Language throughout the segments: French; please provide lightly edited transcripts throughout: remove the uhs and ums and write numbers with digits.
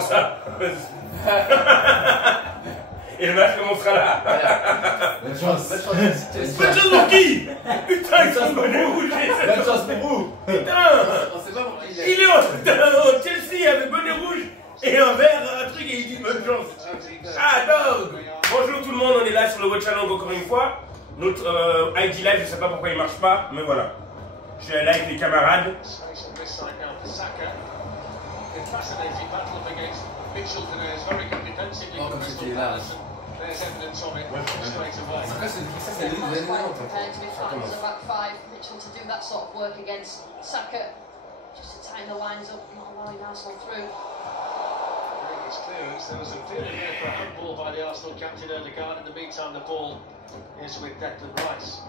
faire ça. Et le match commencera là. Bonne chance. Bonne chance pour qui? Putain, ils sont bonnes rouges. Bonne chance pour vous. Putain. On sait pas pour qui Il est au Chelsea avec bonnet rouge et un vert, un truc, et il dit bonne chance. Ah, dog. Bonjour tout le monde, on est là sur le Watch Challenge encore une fois. Notre ID Live, je sais pas pourquoi il marche pas, mais voilà. Je suis là avec les camarades. Oh, comme c'était là. It's clearance. There was a clear for a handball by the Arsenal captain Erdegaard. In the meantime, the ball is with Declan Rice.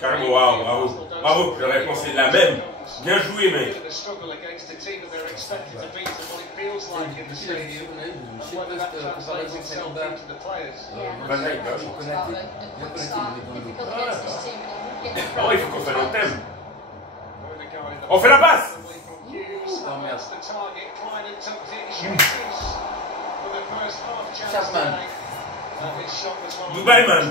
Carrément, waouh, bravo. Bravo, la réponse est la même. Bien joué, mec. Oh, il faut qu'on fasse le thème. On fait la passe. Oh merde. Chapman. Dubai, man.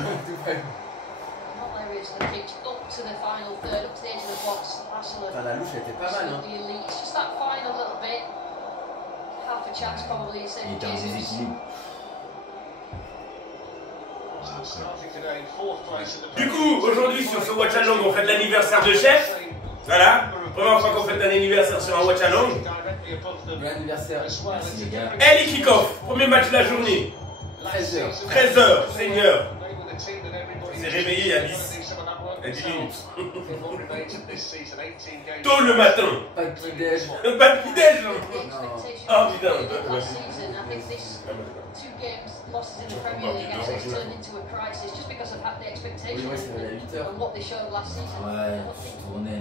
Putain, la louche, elle était pas mal, hein. Il était en déséquilibre. Du coup, aujourd'hui sur ce Watch Along, on fait de l'anniversaire de chef. Voilà, première fois qu'on fait un anniversaire sur un Watch Along. Bon anniversaire. Merci les gars. Et les kick-off, premier match de la journée. 13h. 13h, Seigneur. Il s'est réveillé il y a 10 minutes. Tôt le matin. Pas de petit-déj. Pas de petit-déj. Oh putain. Oui, ouais, c'est à 8h. Ouais, je tournais,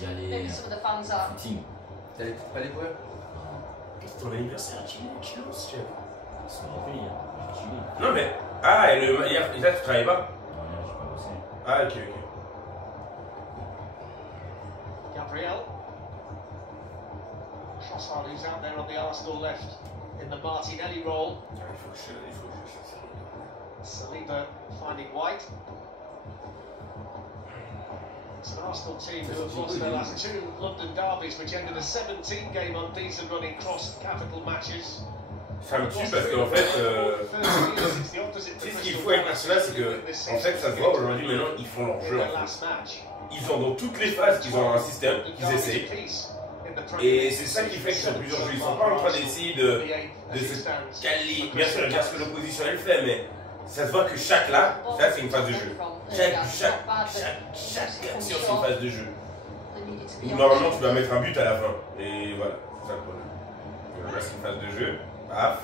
galère. Footing. T'allais pas les courir? C'est ton anniversaire, chef. Ils sont remplis, hein. Non mais. Ah, et hier, tu travailles pas? Ouais, j'ai pas bossé. Ah, ok. Gabriel. Trossard, who's out there on the Arsenal left in the Martinelli role. Il faut que je... Saliba finding White. It's an Arsenal team who have lost their last two London derbies, which ended a 17-game unbeaten run in cross-capital matches. Ça me tue parce qu'en fait, ce qu'il faut avec Arsenal, c'est que, en fait, ça se voit aujourd'hui, maintenant, ils font leur jeu. En fait. Ils ont dans toutes les phases, ils ont un système qu'ils essaient. Et c'est ça qui fait que sur plusieurs jeux, ils ne sont pas en train d'essayer de se caler. Bien sûr, regarde ce que l'opposition elle fait, mais ça se voit que chaque là, ça c'est une phase de jeu. Chaque action c'est une phase de jeu. Normalement, tu dois mettre un but à la fin. Et voilà, c'est ça le problème. Là, c'est une phase de jeu. Paf.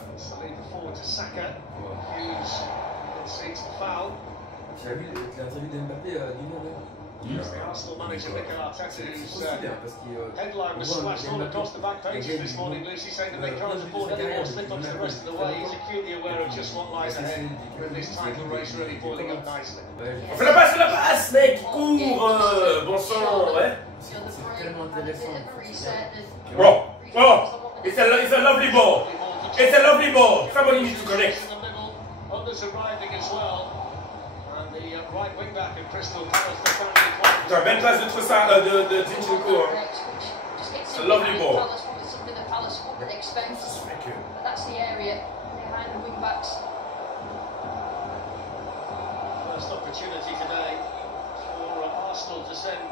Tu as vu l'interview d'Mbappé du nom là? Arsenal manager Mikel Arteta, whose parce qu'il headline was splashed all across the back pages this morning, Lucy, saying that they can't afford any more slip-ups the rest of the way. He's acutely aware of just what lies ahead, with this title race really boiling up nicely. On fait la passe, mec, cours, bon sang, ouais. C'est tellement intéressant. Oh, it's a lovely ball. It's a lovely ball. Somebody needs to connect. Others arriving as well. And the right wing back of Crystal Palace. Tu as belle passe de Trossard, de Zinchenko. Hein. It's a lovely ball. First opportunity today for Arsenal to send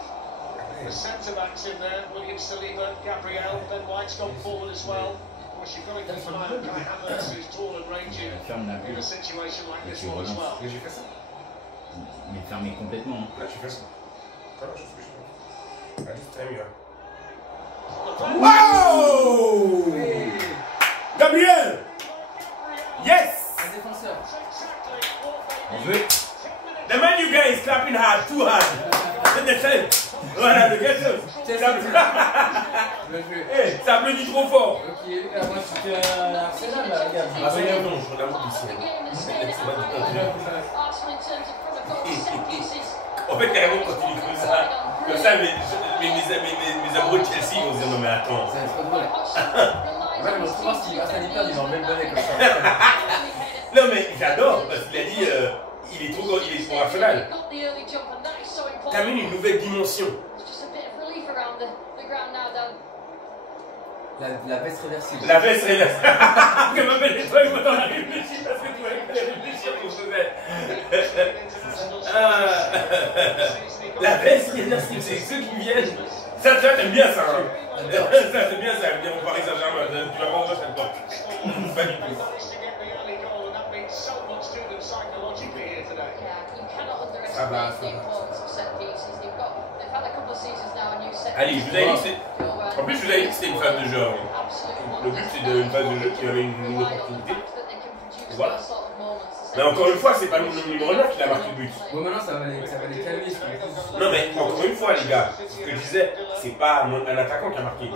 the centre-backs in there. William Saliba, Gabriel, Ben White's gone forward as well. Of course, you've got to keep an eye on Kai Havertz, who's tall and rangy in a situation like this one as well. J'ai fait ça. Mais fermé complètement. Là, tu fais ça. À this time, wow! Gabriel! Yes! Un défenseur. On veut. The man you guys clapping hard, too hard. C'est des scènes. Voilà, le gars, ça applaudit trop fort. Ok, moi je suis à Arsenal là, regarde. Ah, mais non, je regarde ici. En fait, carrément, quand il écrit comme ça, mes amoureux de Chelsea vont se dire non, mais attends. Ça va être trop drôle. En fait, je me retrouve s'il passe à l'hyper, il va enlever le bonnet comme ça. Non, mais j'adore parce qu'il a dit il est trop rationnel. T'amènes une nouvelle dimension. La veste réversible. La veste réversible. Que m'appelle les toi, il faut t'en réfléchir parce que tu vas réfléchir pour ce La veste réversible, c'est ceux qui viennent. Ça, t'aimes bien ça. Hein. Ça, c'est bien ça. Bien, on Paris Saint-Germain. Tu vas prendre ça de toi. Pas du tout. Ça va, ça va. Allez, je vous avais dit que c'était... En plus, je vous avais dit que c'était une phase de jeu. Le but, c'est une phase de jeu qui avait une opportunité. Voilà. Mais encore une fois, c'est pas le numéro 9 qui a marqué le but. Bon, maintenant, ça va les calmer. Non, mais encore une fois, les gars, ce que je disais, c'est pas un attaquant qui a marqué.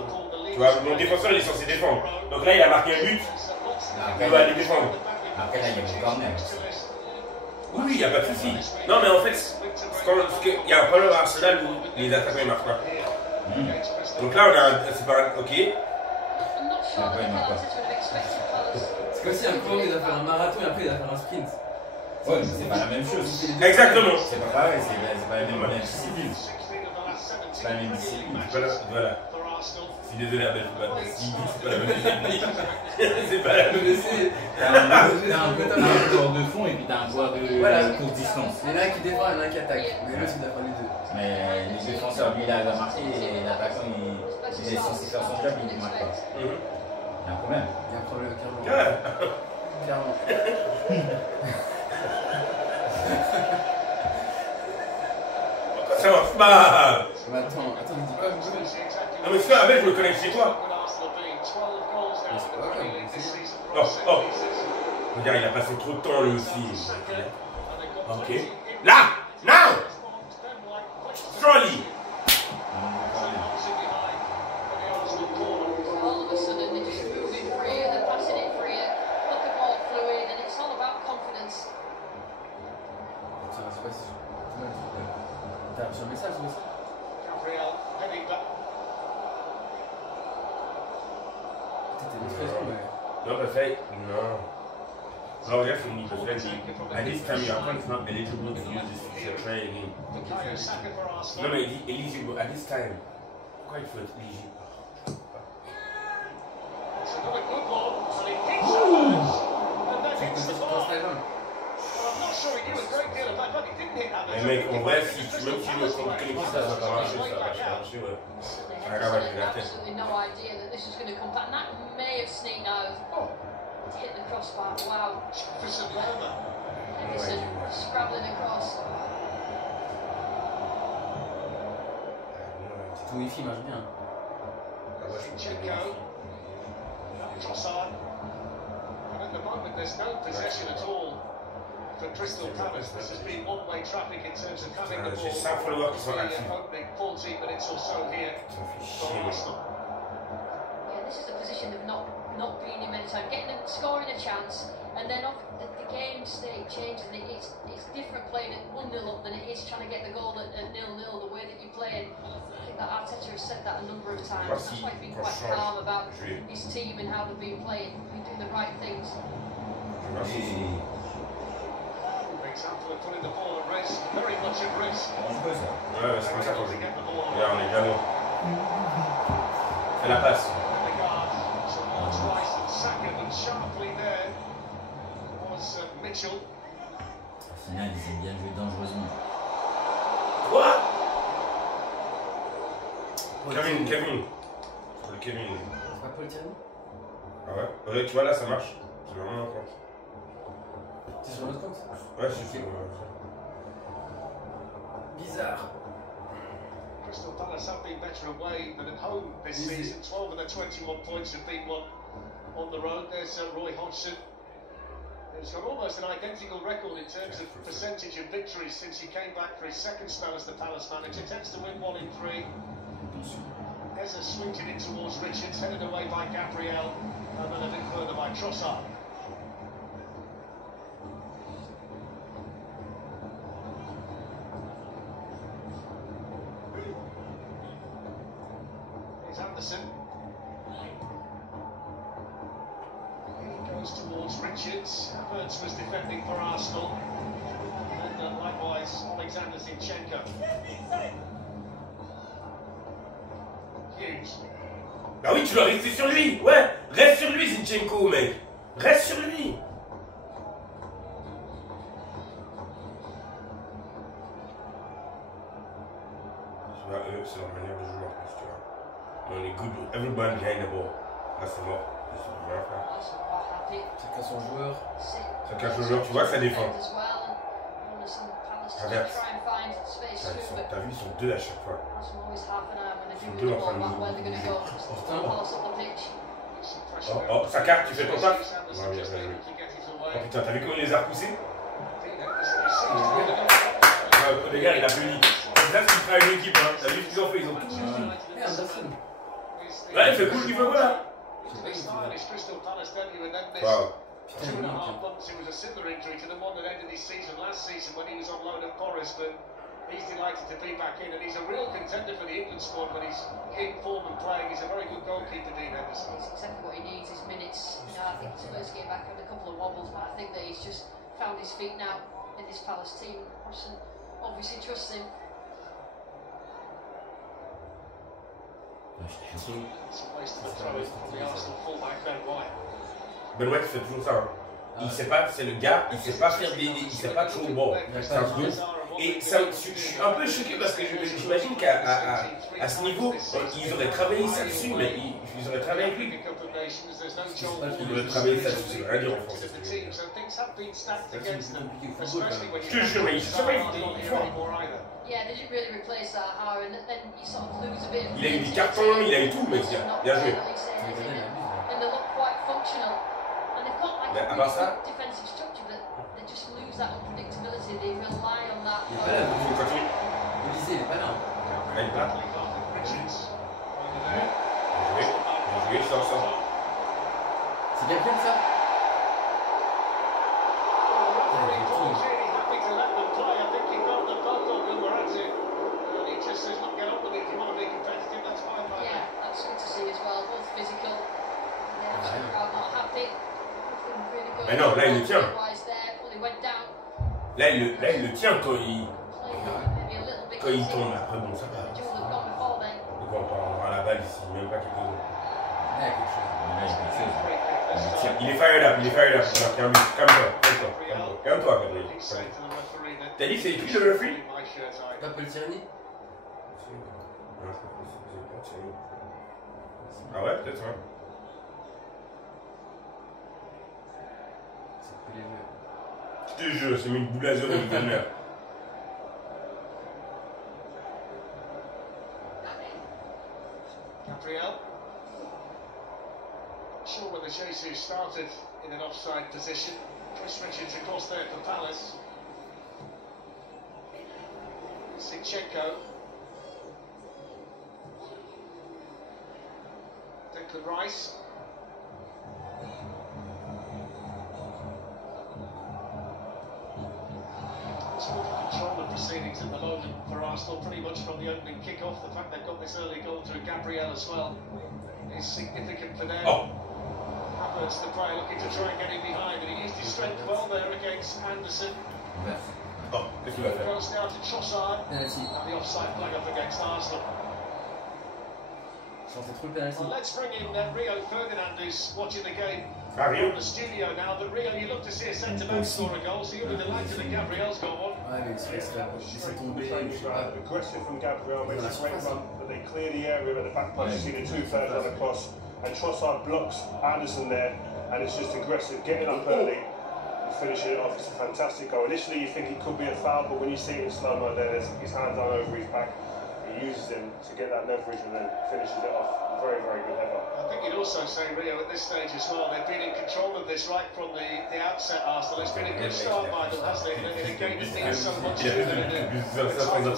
Tu vois, mon défenseur, il est censé défendre. Donc là, il a marqué un but. Il va aller défendre. Après, là, il y a le corner. Oui, il n'y a pas de souci. Non, mais en fait, il y a un problème à Arsenal où les attaquants ne marquent pas. Donc là, on a c'est pas un... Ok. C'est comme si un coureur, il doit faire un marathon et après, il doit faire un sprint. Ouais, mais c'est pas la même chose. Exactement. C'est pas pareil, c'est pas la même discipline. C'est pas la même discipline. Voilà. Je suis désolé, c'est pas la même discipline. C'est pas la même discipline. T'as un joueur de fond et puis t'as un joueur de courte distance. Il y en a un qui défend, il y en a un qui attaque. Mais l'autre, il doit faire les deux. Mais les défenseurs, lui, il arrive à marquer et l'attaquant, il est censé faire son job, il ne marque pas. Il y a un problème. Il y a un problème, clairement. Clairement. Ça marche pas. Mais attends, il dit quoi, vous? Non, mais ça, avec, je le connais chez toi. Oh. Regarde, il a passé trop de temps, lui aussi. Ok. Là! Now! Surely! All of a sudden, they're just moving freer, they're passing it freer, looking more fluid, and it's all about confidence. Tiens, je sais pas si t'as reçu un message, ou ça? T'étais de 13 ans, mais... Non, parce que, non. Non, regarde, c'est une parce que at this time, your account is not eligible to use this feature. Try again. Non, mais il dit eligible at this time. Pourquoi il faut être éligible? Mais mec, en vrai, si tu même si le connecté, ça va pas marcher, ça va marcher, ouais. Absolutely no idea that this was going to come back. And that may have sneaked out. Hit the crossbar. Wow. Henderson scrabbling across. Ton wifi marche bien. Trossard. And at the moment, there's no possession at all for Crystal Palace. This has been one-way traffic in terms of having the ball. J'ai 5 followers qui sont actifs. Opening 14 minutes or so here for Arsenal. Yeah, this is a position they've not been in many times. Getting them scoring a chance, and then off the game state changes, and it's different playing at 1-0 up than it is trying to get the goal at 0-0. The way that you play, I think that Arteta has said that a number of times. That's why he's been quite calm about his team and how they've been playing. Been doing the right things. For example, of putting the ball at risk, very much at risk. Ouais, c'est comme ça qu'on joue. Regarde, on est gagnant. Fais la passe. Au final, ils aiment bien jouer dangereusement. Quoi? Kevin. Pour le Kevin. C'est pas Paul Thierry? Ah ouais? Ouais, tu vois là, ça marche. C'est vraiment un compte. C'est sur notre compte? Ouais, je suis sûr. Bizarre. Crystal Palace have been better away than at home this season. 12 of the 21 points have been won on the road. There's Roy Hodgson. He's got almost an identical record in terms of percentage of victories since he came back for his second spell as the Palace manager. Tends to win 1 in 3. Eza swings it in towards Richards, headed away by Gabriel, and then a bit further by Trossard. towards Richards. Havertz was defending for Arsenal. And likewise, Alexander Zinchenko. Hughes. Bah oui, tu dois rester sur lui. Ouais, reste sur lui, Zinchenko, mec. Reste sur lui. Tu vois, eux, c'est leur manière de jouer en plus, tu vois. On est good. Everybody behind the ball. Là, c'est mort. Chacun son joueur. Chacun son joueur, tu vois, ça défend. Regarde. T'as vu, ils sont deux à chaque fois. Ils sont deux en train de bouger. Oh, Saka, tu fais ton taf? Ouais, bien joué. Oh putain, t'as vu comment il les a repoussés? Les gars, il a puni. C'est ça ce qui fera une équipe, hein. T'as vu ce qu'ils ont fait? Ils ont tout bougé. Ouais, il fait cool, il fait voilà. Wow. 2.5 months, it was a similar injury to the one that ended his season last season when he was on loan at Forest, but he's delighted to be back in, and he's a real contender for the England squad when he's in form and playing. He's a very good goalkeeper, Dean Henderson. It's exactly what he needs, his minutes. You know, I think his first game back had a couple of wobbles, but I think that he's just found his feet now in this Palace team. Hodgson obviously trusts him. It's a waste of a throw in from the Arsenal fullback, Ben White. Ben White fait toujours ça. Hein. Il sait pas, c'est le gars, il sait pas faire des, il sait pas trop bon. C'est un truc. Et ça, je suis un peu choqué parce que j'imagine qu'à ce niveau, ils auraient travaillé ça dessus, mais ils auraient travaillé avec lui. Ils auraient travaillé ça dessus, c'est rien dire en français. Je te jure, mais ils sont pas évidents. Il a eu des cartons, il a eu tout, mais bien joué. Mais à part ça, Utilisé, il est pas là. il est pas. Bien joué, ça. C'est bien ça. Mais non, là il le tient. Là il le tient quand il tombe. Après bon, ça va. Donc on aura la balle ici, même pas quelque chose. Il est fired up, Calme-toi, Gabriel. T'as dit que c'est écrit le referee? Pas Paul Tierney? Ah ouais, peut-être, hein. Je te jure, c'est mis une boule à zéro de bonheur. Gabriel. Sure when the Jesus started in an offside position. Chris Richards, of course, there for Palace. Zinchenko. Declan Rice. Control the proceedings at the moment for Arsenal, pretty much from the opening kick-off. The fact they've got this early goal through Gabriel as well is significant for them. Havertz, the player, looking to try and get in behind, and he used his strength well there against Anderson. Qu'est-ce qu'il va faire? Goes down to Trossard, and the offside flag up against Arsenal. Well, let's bring in Rio Ferdinand, who's watching the game from the studio now. But Rio, you look to see a centre-back score a goal, so you'll be delighted that Gabriel's got one. Aggressive from Gabriel, makes a great run, but they clear the area at the back post. You see the two players run across, and Trossard blocks Anderson there, and it's just aggressive, getting up early and finishing it off. It's a fantastic goal. Initially, you think it could be a foul, but when you see it in slow-mo there, his hands down over his back. He uses him to get that leverage and then finishes it off. Very, very good header. I think you'd also say, Rio, at this stage as well, they've been in control of this right from the outset, Arsenal. It's been a good start by them, hasn't it? In a game that needs so much to in a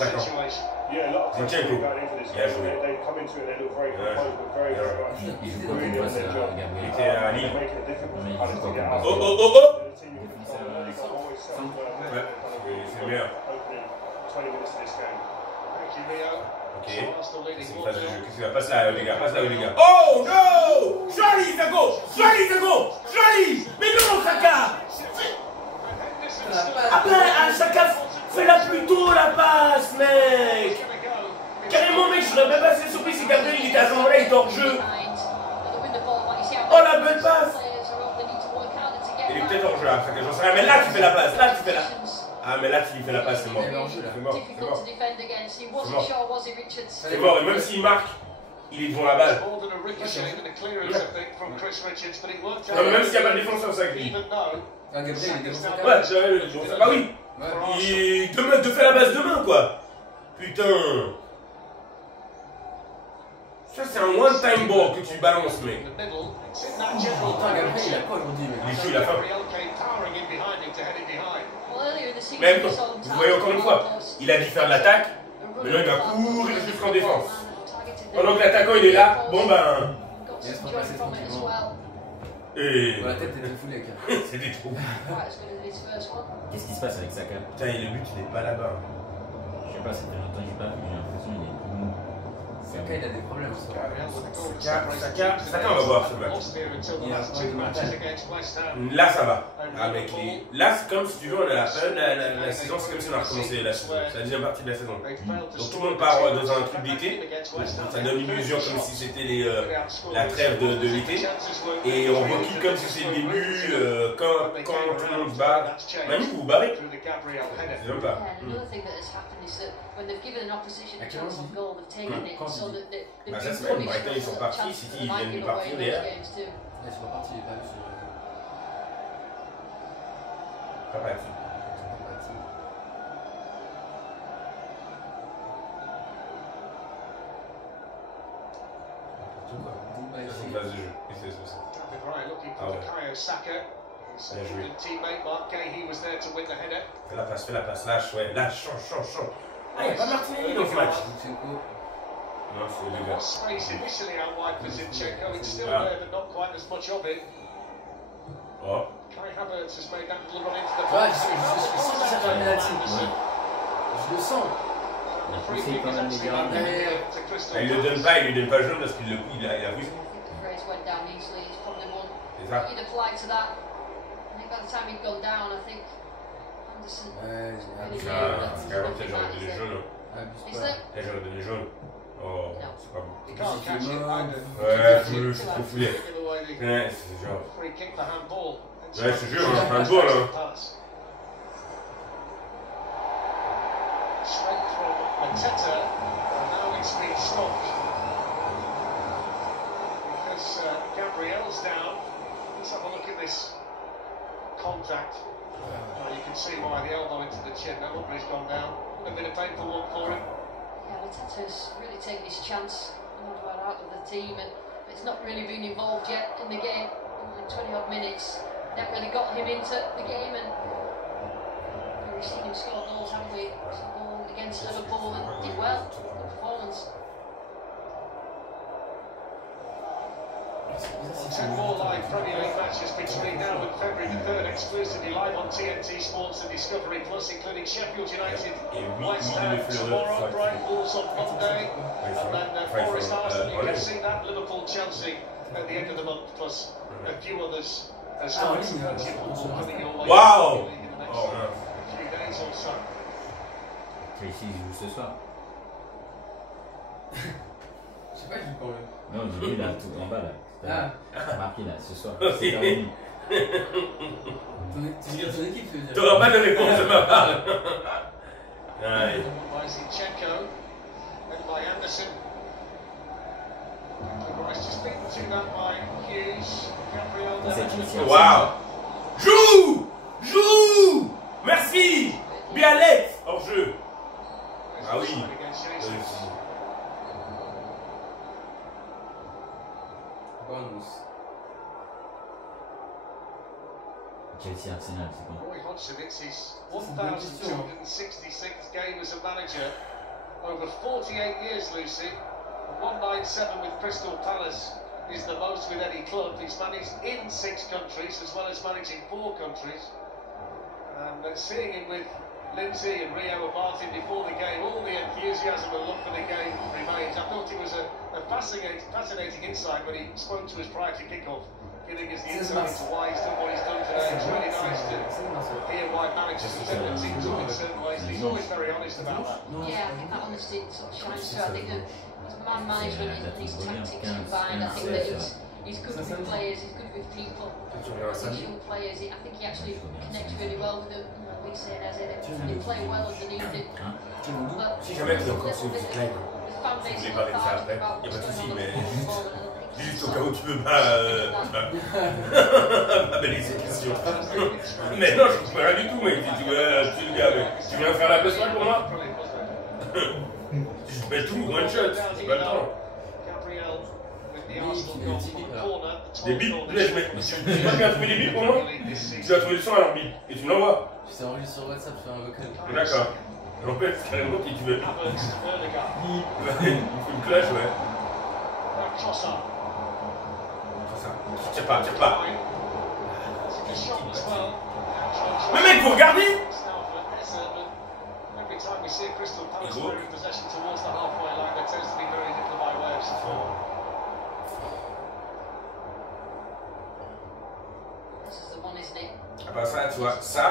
tight situation. Yeah, a lot of pressure going into this game. They come into it, they look very composed, but very, very much really on their job. They're making it difficult for Palace to get out. The team in control, and they've always opening 20 minutes of this game. Ok. C'est une phase de jeu. Qu'est-ce qu'il va passer là, les gars? Passe là, les gars. Oh no! Joli, Zago! Joli, Zago! Joli! Mais non! Oh la bonne passe! Il est peut-être hors jeu, après que j'en sais rien. Mais là, tu fais la passe. Là, tu fais la. Ah, mais là, tu lui fais la passe, c'est mort. C'est mort. C'est mort. Et même s'il marque, il est devant la balle. Non, mais même s'il n'y a pas de défenseur, ça avec lui. Ah, Gabriel, il est défenseur. Ouais, bah oui. Il te fait la base demain, quoi. Putain. Ça, c'est un one-time ball que tu balances, mec. Putain, Gabriel, il a quoi aujourd'hui, mec? Il joue, il a faim. Même, vous voyez encore une fois, il a dit faire de l'attaque, maintenant il va courir jusqu'en défense. Pendant que l'attaquant il est là, bon ben. Et. La tête était foulée, gars. C'était trop. Qu'est-ce qui se passe avec Saka? Putain, et le but il n'est pas là-bas. Je sais pas, ça fait longtemps que j'ai pas vu, j'ai l'impression qu'il est tout mou. Saka, il a des problèmes, ça. Saka, on va voir ce match. Là, ça va. Avec les... Là, c'est comme si tu veux, on a la saison, c'est comme si on a recommencé la saison. C'est la deuxième partie de la saison. Donc tout le monde part dans un truc d'été. Ça donne l'illusion comme si c'était la trêve de l'été. Et on requiert comme si c'était le début, quand tout le monde se bat. Manu, vous vous barrez? Je sais même pas. Bah ça c'est même, Brighton ils sont partis, City ils viennent de partir d'ailleurs. Ils sont pas partis, il est pas sur... Pas parti. C'est une phase de jeu, et c'est ça. Ah ouais. Bien joué. Fais la passe, lâche, ouais, lâche, change. Ah, il n'y a pas Martinelli dans ce match. Non, c'est les gars. Oh. Ouais, je sens que ça fait un penalty. Je le sens. Il a poussé quand même les gars. Il lui donne pas jaune parce qu'il le coup, il a vu. C'est ça. Ouais, Carrément, peut-être j'aurais donné jaune. Peut-être j'aurais donné jaune. Oh, c'est pas bon. Ouais, je suis trop foulé. Ouais, c'est genre. Ouais, je te jure, on a fait un goal là. Gabriel's down. Let's have a look at this contact. You can see why the elbow into the chin. That look has gone down. A bit of painful one for him. Yeah, Mateta's really taken his chance out with the team, and it's not really been involved yet in the game. In 20 odd minutes, that really got him into the game, and we've seen him score goals, haven't we? Goal against Liverpool, and did well. Good performance. 10 more live Premier League matches between now and February the 3rd, exclusively live on TNT Sports and Discovery Plus, including Sheffield United, West Ham tomorrow, Brighton Wolves on Monday, and then Forest Arsenal. You can see that Liverpool Chelsea at the end of the month, plus a few others as well. Wow! A few days or so. Chelsea joue ce soir. Je sais pas qui quand même. Non, j'ai vu là, tout en bas là. Ah. Marqué là, ce soir. Tu dis ton équipe, tu veux dire? T'auras pas de réponse de ma part. Allez. Wow! Joue! Merci! Bialette! Hors jeu. Ah oui. Bonus. Chelsea Arsenal, c'est quoi? Roy Hodgson, it's his 1,266th game as a manager. Over 48 years, Lucy. 197 with Crystal Palace is the most with any club. He's managed in 6 countries as well as managing 4 countries. And seeing him with Lindsay and Rio and Martin before the game, all the enthusiasm and love for the game remains. I thought it was a fascinating insight when he spoke to us prior to kick-off, giving us the insight into why he's done what he's done today. It's really nice to hear why managers have turned the teams up in certain ways. He's always very honest about that. Yeah, I think that honesty sort of shines through. I think that his man management and his tactics combined, I think that He's good with players, he's good with people. Young players, I think he actually connects really well with them. We say as they play well underneath him. Si jamais tu es encore sur le decline, si vous voulez parler de ça après, il n'y a pas de souci, mais juste au cas où tu veux pas baliser les questions. Mais non, je ne comprends rien du tout, mec. Tu le gars, mec. Tu viens faire la place pour moi? Je fais tout, one shot, c'est pas le temps. Des bips, tu vas bien trouver des bips pour moi? Tu dois trouver le son à leur bip et tu me l'envoies. Je t'ai enregistré sur WhatsApp, sur un vocal. D'accord. En fait, c'est carrément qui tu veux. Il faut une clash, ouais. Tire pas, tire pas. Mais mec, vous regardez? Gros. Ah bah ça, tu vois, ça,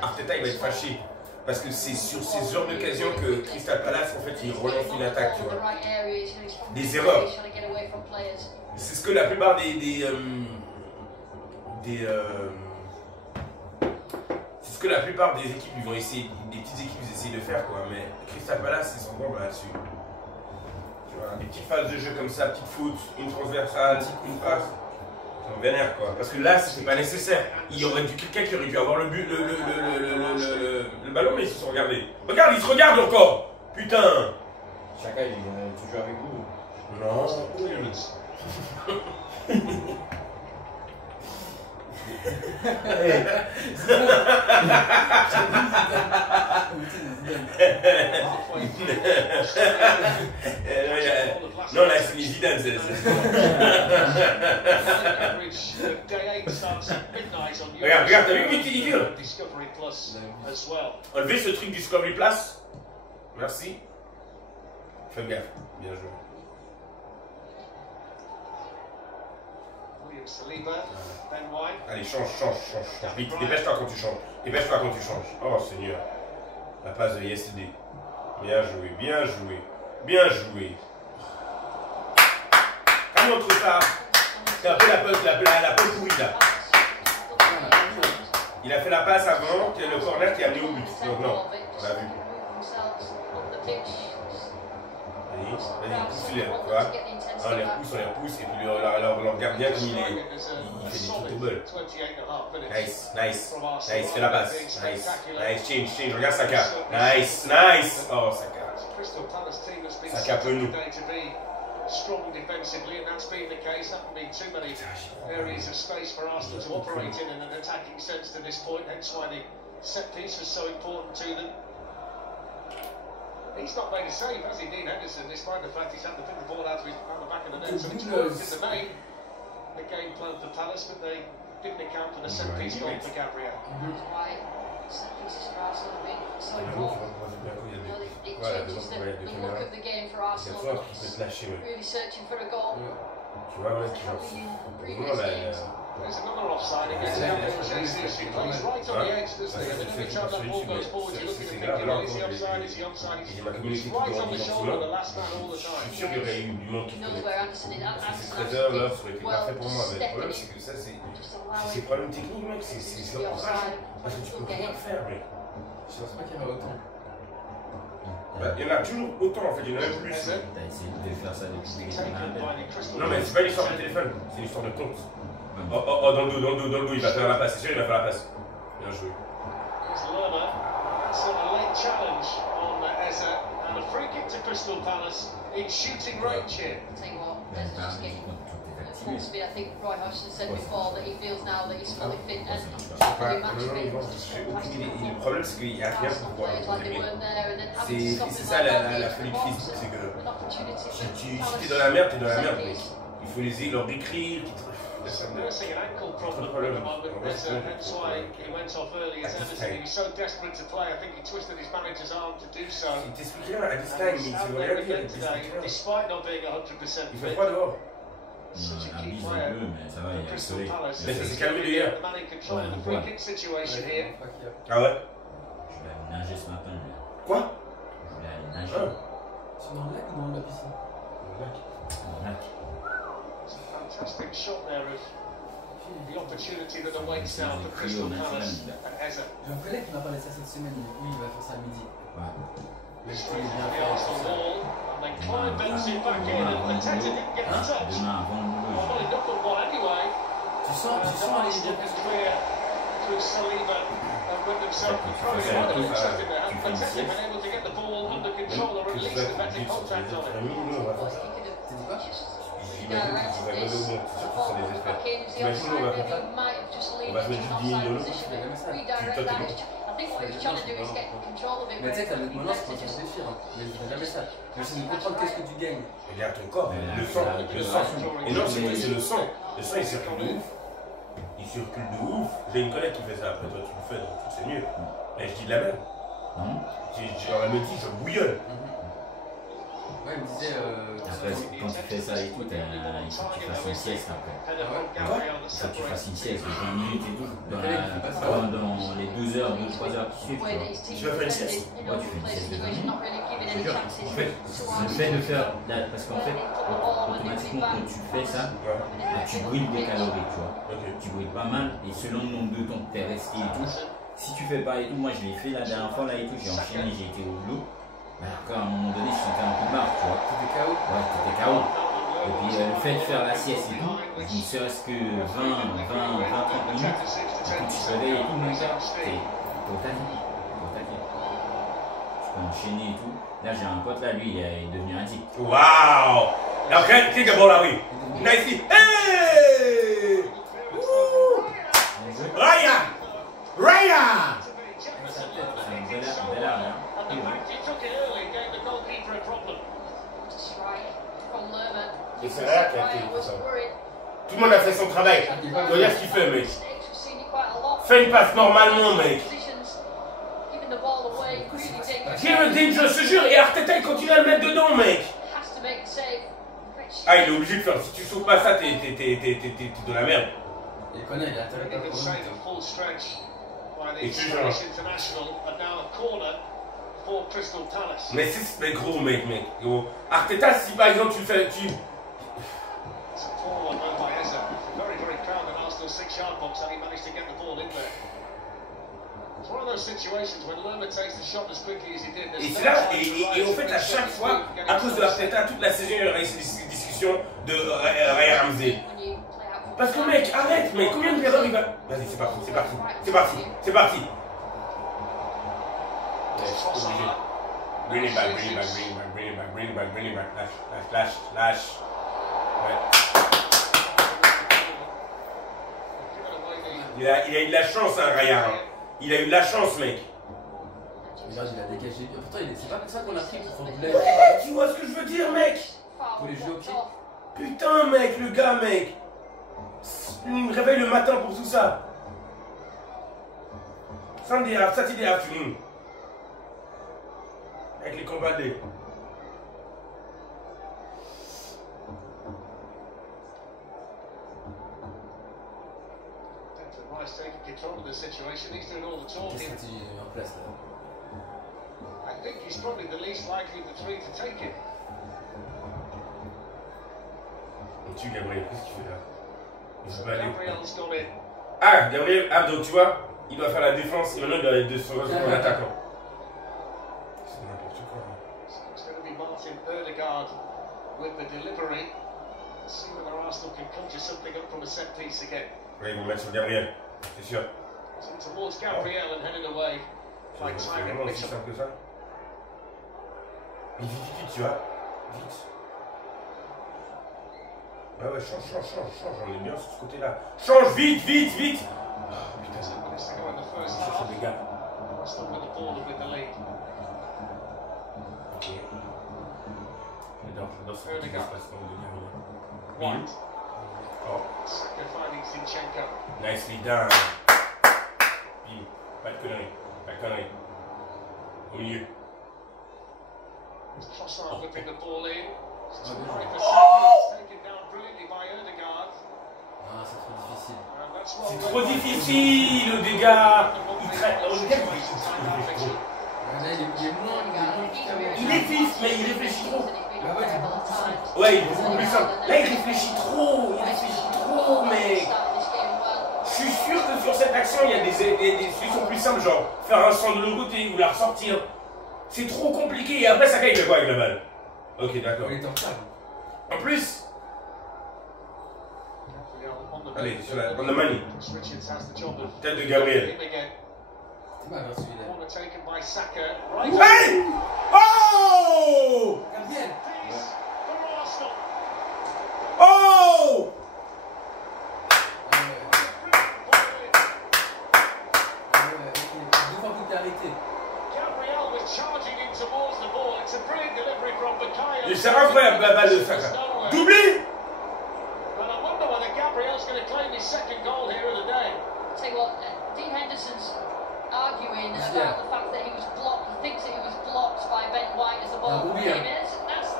Arteta il va être fâché. Parce que c'est sur ces genres d'occasions que Crystal Palace, en fait, il relance une attaque, tu vois. Des erreurs. C'est ce que la plupart c'est ce que la plupart des équipes, ils vont essayer, des petites équipes, ils essayent de faire, quoi. Mais Crystal Palace, ils sont bons là-dessus. Tu vois, des petites phases de jeu comme ça, petites fautes, une transversale, une passe. On vénère quoi, parce que là c'était pas nécessaire. Il y aurait dû quelqu'un qui aurait dû avoir le but, le ballon, mais ils se sont regardés. Regarde, ils se regardent encore. Putain. Chacun il est toujours avec vous. Non. Non, là c'est Zidane, c'est regarde, t'as vu comment il tire? Enlevez ce truc Discovery Plus. Merci. Fais gaffe, bien joué. Allez, change. Vite, dépêche-toi quand tu changes. Oh Seigneur. La passe de yesterday. Bien joué. Quand on trouve ça, c'est un peu la pause pourrie là. Il a fait la passe avant, le corner qui a amené au but. Donc non, on l'a vu. Vas-y, pousse-les, tu vois. On les repousse, et puis leur gardien, comme il fait des trucs au bol. Nice, fais la passe. Nice, change, regarde Saka. Nice. Oh, Saka peut nous. Strong defensively, and that's been the case. Haven't been too many areas of space for Arsenal to operate in an attacking sense to this point, hence why the set piece was so important to them. He's not made a save, has he, Dean Henderson, despite the fact he's had to put the ball out the back of the net. So it's worked in the main, the game plan for Palace, but they didn't account for the set piece goal for Gabriel. Set pieces for Arsenal have been so important. It changes the look of the game for Arsenal. Really searching for a goal. Tu vois, ouais, vraiment There's another offside against Gabriel Jesus. He plays right on the edge, doesn't he? And then every time that ball goes forward, you're looking at thinking, is he offside? He's right on the shoulder of the last man all the time. Je suis sûr qu'il y aurait eu du monde qui knows where Anderson is. Ces 13 heures là, ça aurait été parfait pour moi. Mais le problème, c'est que ça, c'est des problèmes techniques, mec. C'est leur rage. Parce que tu peux rien faire, mec. Je pense pas qu'il y en a autant. Bah, il y en a toujours autant en fait, il y en a même plus. T'as essayé de faire ça depuis que non, mais c'est pas l'histoire de téléphone, c'est l'histoire de compte. Oh, dans le dos, il va faire la passe, c'est sûr, il va faire la passe. Bien joué. Crystal Palace in shooting range here. Full speed. I think Roy Hodgson said before that he feels now that he's fully fit and fully match fit. Le problème, c'est qu'il n'y a rien pour pouvoir c'est ça la folie de Facebook, c'est que si t'es dans la merde, t'es dans la merde. Il faut leur écrire. Nursing an ankle problem at the moment, hence why he went off early as Anderson. He was so desperate to play, I think he twisted his manager's arm to do so. T'expliques rien à this time, mais tu veux rien dire. Despite not being 100% il fait froid dehors. Such a key player for Crystal Palace. Mais ça s'est calmé hier. The man in control of the free kick situation here. Ah ouais? Je vais aller nager ce matin. Quoi? Je voulais aller nager. C'est dans le lac ou dans la piscine? Dans le lac. Fantastic shot there of the opportunity that awaits now for Crystal Palace and Eze. J'ai un collègue qui m'a parlé de ça cette semaine. Oui, il va faire ça à midi. Straight from the Arsenal wall, and then Klein bends it back in, and Mateta didn't get the touch. Well, he knuckled one anyway. Tu sens Arsenal was clear through Saliba and with themselves control. He might have been interested there. Had Mateta been able to get the ball under control or at least a better contact on it. J'imagine que tu vas donner au monde, surtout sur les effets. Imagine on va faire ça. On va se mettre du 10 000 €. Mais tu sais, t'as notre menace pour réfléchir. Mais je ferai jamais ça. J'essaie de comprendre qu'est-ce que tu gagnes. Regarde ton corps, le sang. Et non, c'est le sang. Le sang, il circule de ouf. Il circule de ouf. J'ai une collègue qui fait ça. Après, toi, tu le fais, donc c'est mieux. Mais je dis de la merde. Elle me dit, je bouillonne. Ouais, il me disait. Après, quand tu fais ça et tout, il faut que tu fasses une sieste après. Il faut que tu fasses une sieste de 20 minutes et tout. Dans les 2 heures, 2-3 heures qui suivent. Tu vas faire une sieste? Ouais, tu fais une sieste de 20 minutes. Je te jure. En fait, le fait de faire. Parce qu'en fait, automatiquement, quand tu fais ça, tu brûles des calories, tu vois. Tu brûles pas mal. Et selon le nombre de temps que tu es resté et tout, si tu fais pas et tout, moi je l'ai fait la dernière fois là et tout, j'ai enchaîné, j'ai été au boulot. Après, à un moment donné, je sentais un peu marre, tu vois. T'étais KO? Ouais, t'étais KO. Et puis, le fait de faire la sieste et tout, ne serait-ce que 20-30 minutes, quand tu te réveilles et tout, mon gars, t'es au taquet. Tu peux enchaîner et tout. Là, j'ai un pote, là, lui, il est devenu addict. Waouh! Now, take the ball away. Nicely. Hey! Raya! Raya! C'est une belle arme, hein. Et c'est là qu'il a fait tout ça. Tout le monde a fait son travail. Regarde ce qu'il fait, mec. Fais une passe normalement, mec. G-REDTake, je te jure, et Arteta il continue à le mettre dedans, mec. Ah, il est obligé de faire. Si tu sautes pas ça, t'es de la merde. Il connaît, il a intérêt à Et tu genre. Mais gros, mec. Gros. Arteta, si par exemple tu le fais. Et c'est là, et en fait, à chaque fois, à cause de Arteta, toute la saison, il y aura une discussion de Ryan Ramsey. Parce que, mec, arrête, mais combien de erreurs il va. Vas-y, c'est parti. Bring it back. Lâche. Ouais. Il a eu de la chance, hein, Ryan. Il a eu de la chance, mec. Là, il a dégagé. Pourtant, c'est pas comme ça qu'on a pris pour faire Tu vois ce que je veux dire, mec? Pour les jeux au pied. Putain, mec, le gars, mec. Il me réveille le matin pour tout ça. Saturday afternoon. Avec les combats de lait. Control of the situation, he's doing all the talking. Qu'est-ce que tu as en place là? I think he's probably the least likely of the three to take it. Tu Gabriel, qu'est-ce que tu fais là? So Gabriel's gone in. Ah, Gabriel, donc tu vois, il doit faire la défense et maintenant il doit être de son attaquant. C'est n'importe quoi. So it's going to be Martin Ødegaard with the delivery. Let's see whether Arsenal can conjure something up from a set piece again. Ouais, ils vont mettre sur Gabriel, c'est sûr. So towards Gabriel and headed away by C'est Tyron vraiment aussi Mitchell. simple que ça. Mais vite, tu vois. Vite. Ouais, change, on est bien sur ce côté-là. Change, vite. Oh, putain, cherche des gars. Arsenal with the ball and with the lead. Ok. J'adore ce qui se passe quand on devient White. Oh. Saka finding Zinchenko. Nicely done. Bim. Pas de conneries. Au milieu. Trossard whipping the ball in. It's taken down brilliantly by Ødegaard. Ah, c'est trop difficile. And that's well C'est done trop by difficile, le dégât. Il traite. Là, il est moins. Il est vif, mais il réfléchit trop. Ouais, il est beaucoup plus simple. Là, il réfléchit trop, mais je suis sûr que sur cette action, il y a des solutions plus simples, genre faire un centre de l'autre côté ou la ressortir. C'est trop compliqué et après, Saka, il fait quoi avec la balle? Ok, d'accord. En plus, allez, sur la manie. Tête de Gabriel. Hey! Oh! Oh! C'est incroyable la balle de Saka. Doublé! Arguing about the fact that he was blocked. He thinks that he was blocked by Ben White as the ball came in.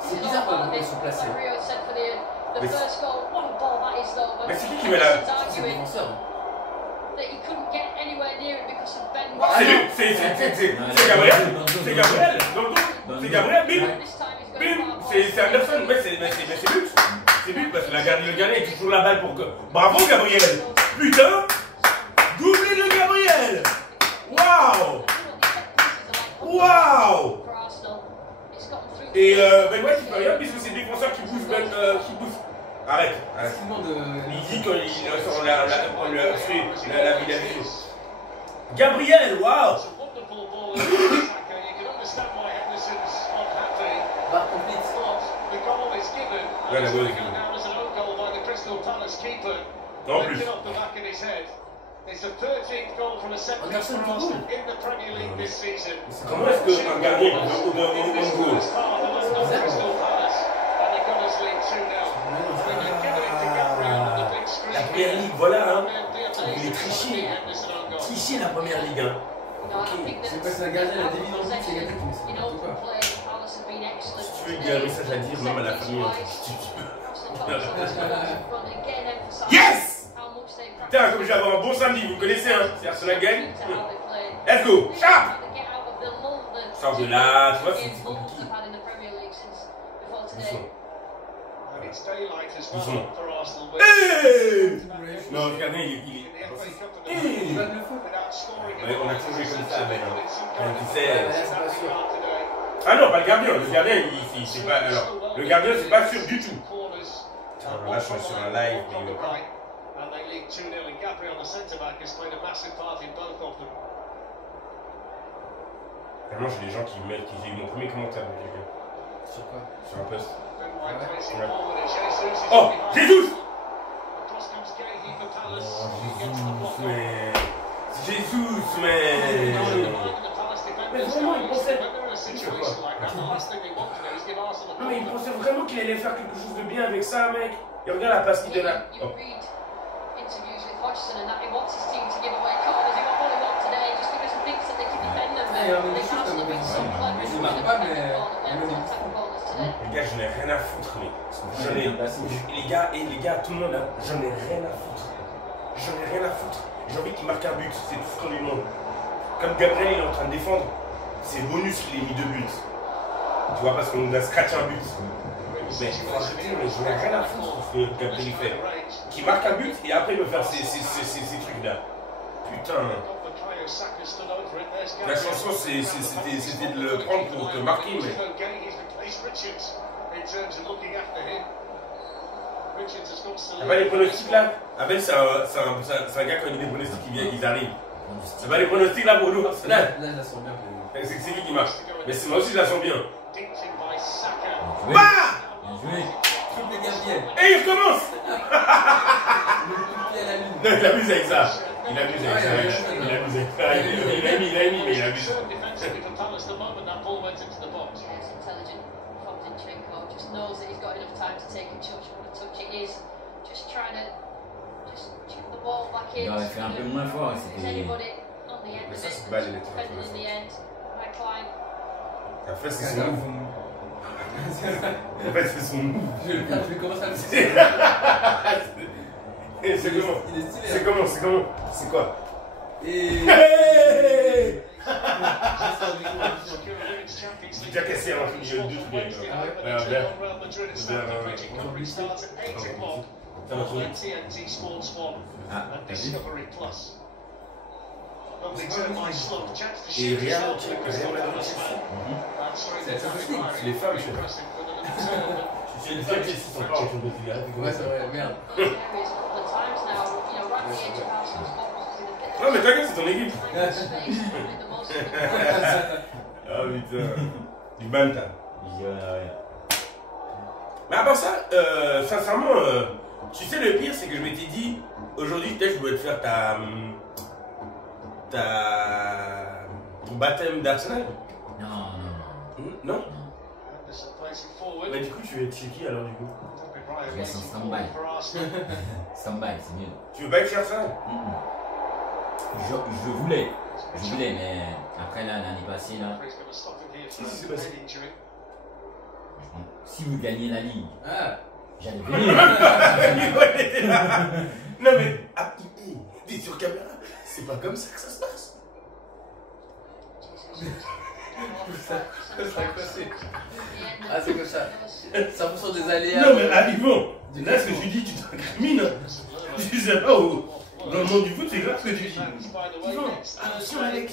C'est bizarre quand même se placer. Like Rio said for the first goal, what a ball that is though. Mais c'est qui met la... C'est le défenseur. That he couldn't get anywhere near it because of Ben White. C'est Gabriel. C'est Gabriel. C'est Gabriel. Bim. Bim. C'est Anderson. Mais c'est but. C'est but parce que le gardien est toujours la balle pour que... Bravo Gabriel. Putain. Doublé de Gabriel. Waouh. Waouh. Et Ben White il peut rien puisque c'est le défenseur qui pousse Arrête. Il dit qu'on lui a fait la vie d'habitude. Gabriel, waouh. Ouais, la bonne équipe. Non plus. Comment est-ce qu'un gardien peut au-delà au goal? La première ligue, voilà, hein. Il est triché. Triché la première ligue, hein. C'est parce que la gardien a dévié dans le but, c'est quelqu'un qui me sait n'importe quoi. Si tu veux, il y a un message à dire, même à la famille, en fait, si tu veux. Yes! Putain, comme je vais avoir un bon samedi, vous me connaissez, hein. C'est Arsenal gagne. Let's go! Sharp! Sors de là, tu vois, c'est compliqué. Doucement. Hey! Non, le gardien, il est... Ouais, on a toujours joué comme ça, Ben. Tu sais... Ah non, pas le gardien. Le gardien, c'est pas... Alors, le gardien, c'est pas sûr du tout. Là, je suis sur un live. Vraiment, j'ai des gens qui mettent... J'ai eu mon premier commentaire de quelqu'un. Sur quoi? Sur un post. Oh, Jésus! Jésus, mais vraiment, il pensait... Non, mais il pensait vraiment qu'il allait faire quelque chose de bien avec ça, mec. Et regarde la passe qu'il donne là. Oh. Les gars, j'en ai rien à foutre, mais les gars, tout le monde, hein, j'en ai rien à foutre. J'en ai rien à foutre. J'ai envie qu'il marque un but, c'est tout ce qu'on lui demande. Comme Gabriel il est en train de défendre, c'est bonus qu'il ait mis 2 buts. Tu vois, parce qu'on a scratché un but. Mais faut arrêter, mais j'en ai rien à foutre de ce que Gabriel fait. Qui marque un but et après il veut faire ces trucs-là. Putain. La chanson, c'était de le prendre pour te marquer, mais... T'as pas les pronostics là? Abel, c'est un gars qui a des pronostics ils arrivent. T'as pas les pronostics là pour nous? Là, je la sens bien. C'est qui marche? Mais moi aussi je la sens bien. Bah! Triple Gabriel. Et il recommence! Non, il abuse avec ça. Il abuse avec ça. Il abuse avec ça. Il a mis, mais il abuse. Knows that he's got enough time to take a touch. What a touch it is. Just trying to chip the ball back in. Il aurait fait un peu moins fort. Anybody on the end of it. Defending in the end. My client. En fait, c'est son move. En fait, c'est son move. Je vais commencer à le dire. C'est comment? C'est comment? C'est quoi? Et... Hey! J'ai déjà cassé un truc, j'ai eu 2 trucs avec ça. Ça m'a trouvé. Et rien, c'est possible. les femmes, je sais pas. C'est une femme qui sont pas en train de cigarette. Ouais, c'est vrai, merde. Non, mais t'inquiète, c'est ton équipe. Ah putain. Du banter. Mais à part ça, sincèrement, tu sais, le pire, c'est que je m'étais dit, aujourd'hui, peut-être je dois te faire ton baptême d'Arsenal. Non. Mais du coup, tu es chez qui alors, du coup? Je laisse en stand-by. Stand-by, c'est mieux. Tu veux pas écrire ça? Je voulais, mais après là, l'année passée, là, Qu'est-ce qui s'est passé? si vous gagnez la Ligue, j'allais venir. Non mais, t'es sur caméra, c'est pas comme ça que ça se passe. Ah, c'est comme ça. 100% des aléas. Non mais Yvon, là ce que tu dis, tu t'incrimines. Tu sais pas où. Dans le monde du foot, c'est grave ce que tu dis. Yvon, si on avait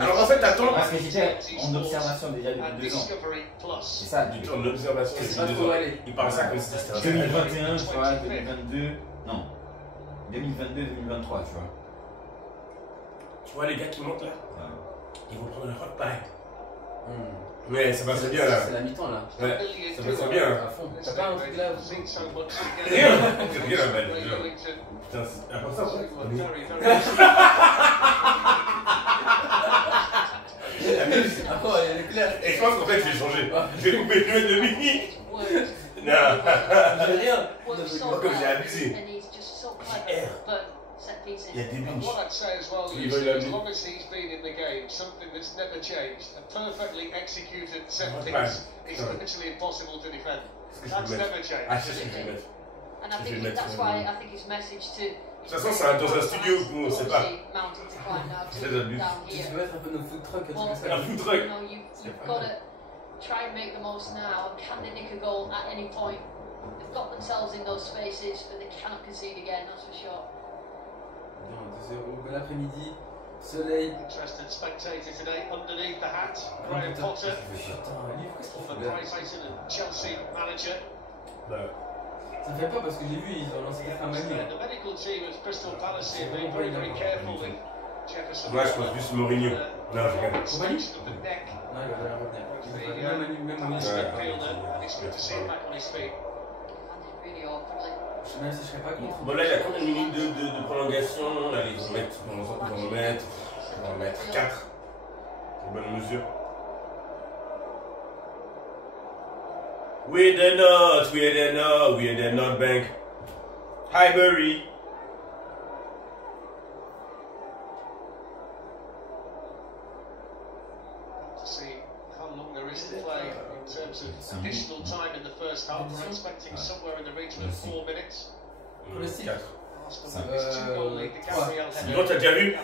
alors en fait, attends. Parce que j'étais en observation déjà depuis 2 ans. C'est ça, Du temps d'observation, C'est c'est pas 2 trop ans. aller. Il parle ça comme si c'était 2021, tu vois, 2022. Non. 2022, 2023, tu vois. Tu vois les gars qui montent là, Ouais. ils vont prendre un rock pareil. Ouais, ça passe bien là. C'est la mi-temps là. Ouais, ça passe bien. À fond. T'as pas un truc là Rien, c'est rien la balle. Putain, c'est important ça. Ah ouais, elle est claire. Et je pense qu'en fait, je vais changer. Je vais couper le de mini. Non. J'ai rien. Moi, comme j'ai abusé. Il y a des bunches. What I'd say as well is, as long as he's been in the game, something that's never changed, a perfectly executed set piece is virtually impossible to defend. That's never changed. Ah, je sais ce que je vais mettre. And I think that's why I think his message to. De toute façon, c'est dans un studio où on ne sait pas. Tu peux mettre un peu nos food trucks, un truc comme ça. Un food truck. You've got to try and make the most now. Can they nick a goal at any point? They've got themselves in those spaces, but they cannot concede again. That's for sure. 2-0, bon après-midi, soleil. Interested spectator today underneath the hat. Graham Potter, former Brighton and Chelsea manager. Ça me fait pas parce que j'ai vu, ils ont lancé quelqu'un mal. The medical team of Crystal Palace have been very, very careful with Jefferson. Moi, je pense plus Mourinho. Non, je regarde. Extension of the neck. Non, il va rien retenir. Même Palace midfielder, and it's good to see him back on his feet. Really awkwardly. même si je serais pas contre. Bon, là, il y a combien de minutes de prolongation? Là, ils vont mettre 4. C'est une bonne mesure. We're the North Bank. Highbury. To see how long there is to play in terms of additional time in the first half. We're expecting somewhere in the region of 4 minutes. 4. Dis donc, t'as déjà vu?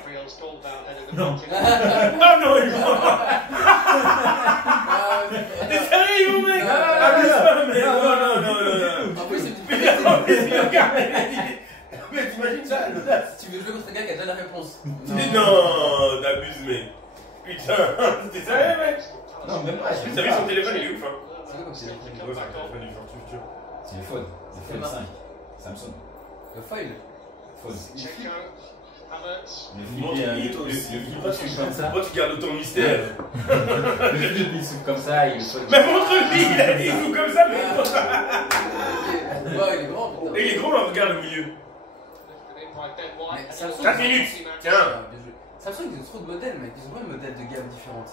Non. Oh non, ils vont. T'es sérieux, ils vont, mec? Abuse pas, mais non. En plus, c'est Mais t'imagines ça? tu veux jouer contre un gars qui a déjà la réponse. Non, t'abuses, mec. Putain, t'es sérieux, mec? Non, même pas. T'as vu son téléphone, il est ouf, hein? C'est quoi comme c'est C'est le phone. Le phone 5. Samsung. le foil. Phone. Le Philippe, comme ça. Pourquoi tu gardes autant de mystère? Le Philippe, il souffle comme ça, il faut. Mais montre-lui, il a dit il souffle comme ça, mais montre. Ouais, il est grand, putain. Et il est gros, là, regarde le milieu. 4 minutes, tiens. Samsung, ils ont trop de modèles, mec. Ils ont pas de modèles de gamme différentes.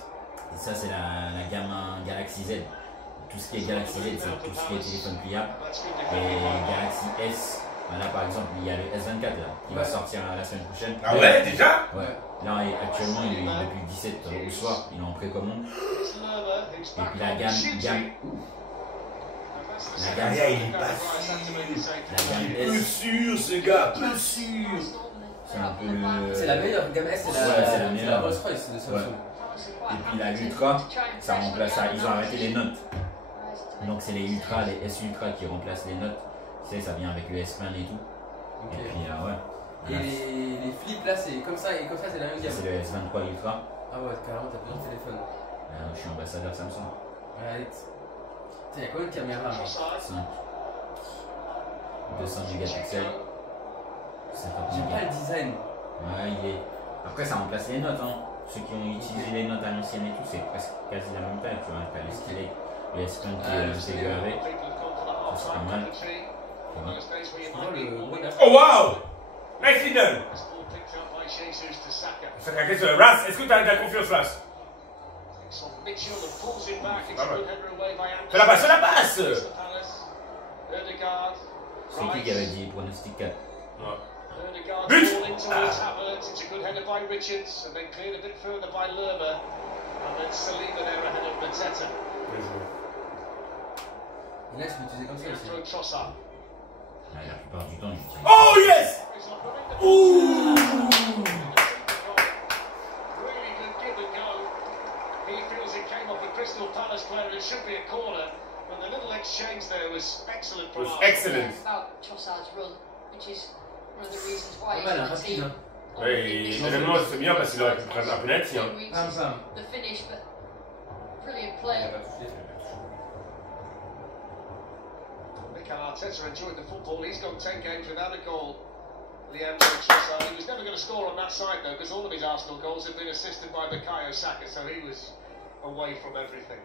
Et ça, c'est la gamme Galaxy Z. Tout ce qui est Galaxy Z, c'est tout ce qui est téléphone pliable. Et Galaxy S, là par exemple, il y a le S24 là, qui va sortir la semaine prochaine. Ah ouais, déjà? Ouais. Là, actuellement, il est depuis le 17 au soir, il est en précommande. Et puis la gamme. La gamme, il est pas sûr. la gamme Peu S. sûr, ce gars, peu sûr. C'est un peu le... C'est la meilleure gamme S, c'est la meilleure Rolls Royce de Samsung. Et puis la Ultra, ça remplace ça. Ils ont arrêté les notes. Donc c'est les Ultra, les S Ultra qui remplacent les notes. Tu sais, ça vient avec le S Pen et tout. Okay. Et puis ouais. Et les flips là, c'est comme ça, et comme ça, c'est la même gamme. C'est le S23 Ultra. Ah ouais, carrément, t'as plusieurs téléphones. Je suis ambassadeur Samsung. Arrête. Il y a combien de caméras? 5. 200 mégapixels. 50 J'aime pas le design. Ouais, il est. Après, ça remplace les notes. Hein. Ceux qui ont utilisé les notes à l'ancienne et tout, c'est presque quasi la même taille. Tu vois, t'as le stylet, le S Pen qui est intégré avec. Ça, c'est pas mal. Oh wow! Nicely done! C'est la question. Ras, est-ce que tu as de la confiance, Ras? Fais la passe, fais la passe! C'est qui avait dit pronostic 4? But! It's a good header by Richards, and then cleared a bit further by Lerma, and then Saliba there ahead of Mateta. Et là, je peux l'utiliser comme ça aussi. La plupart du temps, j'utilise. Oh yes! Ouh! Really good give and go. He feels it came off a Crystal Palace player. It should be a corner, but the little exchange there was excellent. Was excellent. About Trossard's run, which is one of the reasons why Pas mal, he's rapide. on the team. Oui, finalement, c'est bien parce qu'il aurait pu prendre un penalty. Hein. The finish, but brilliant play. Mikel Arteta enjoyed the football. He's gone 10 games without a goal. Leandro Trossard. He was never going to score on that side though, because all of his Arsenal goals have been assisted by Bukayo Saka, so he was away from everything.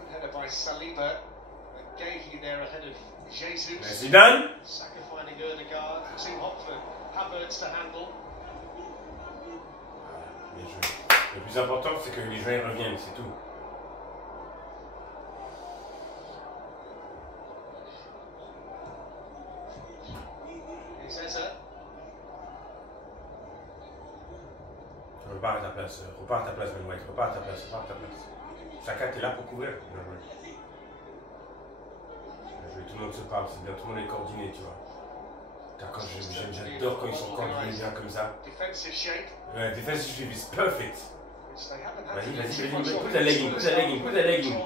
Good header by Saliba. And Gahey there ahead of Jesus. Zidane. Saka finding Erdegaard. Too hot for Havertz to handle. Bien joué. Le plus important, c'est que les joueurs reviennent, c'est tout. Repars à ta place, repars à ta place, Ben White, repars à ta place, repars à ta place. Chacun est là pour couvrir. Bien joué. Bien joué. Tout le monde se parle, c'est bien, tout le monde est coordonné, tu vois. J'adore quand ils sont coordonnés bien comme ça. Defensive shape. Ouais, defensive shape is perfect. Vas-y, vas-y, Put put a legging, put a legging, put a legging.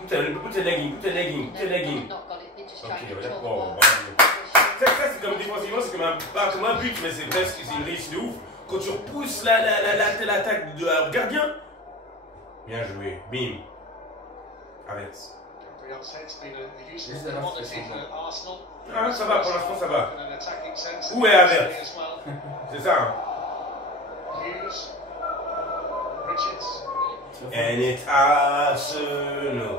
Put a legging, put a legging, put a legging. Ok, regarde, bon, ça c'est comme défensivement, c'est pas comme un but, mais c'est presque une réussite de ouf. Quand tu repousses l'attaque du gardien, bien joué, bim. Averse. Ah, ça va, pour l'instant ça va. Où est Averse? C'est ça, hein. And it's Arsenal.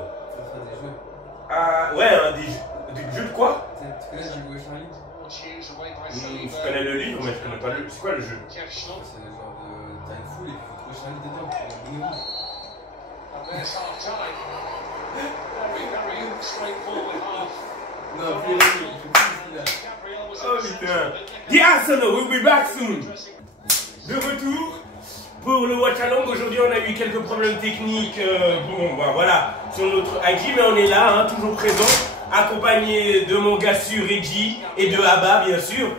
Ah, ouais, hein, des jeux de quoi? Tu connais le jeu de Charlie? Je connais le livre, mais je connais pas le. C'est quoi le jeu? C'est le genre de. T'as une foule et puis tu trouves Charlie dedans. Non, plus là. Oh putain. The Arsenal will be back soon. De retour pour le Watch Along. Aujourd'hui, on a eu quelques problèmes techniques. Bon, bah, voilà, sur notre IG, mais on est là, hein, toujours présent, accompagné de mon gars sûr Reggie et de Abba, bien sûr.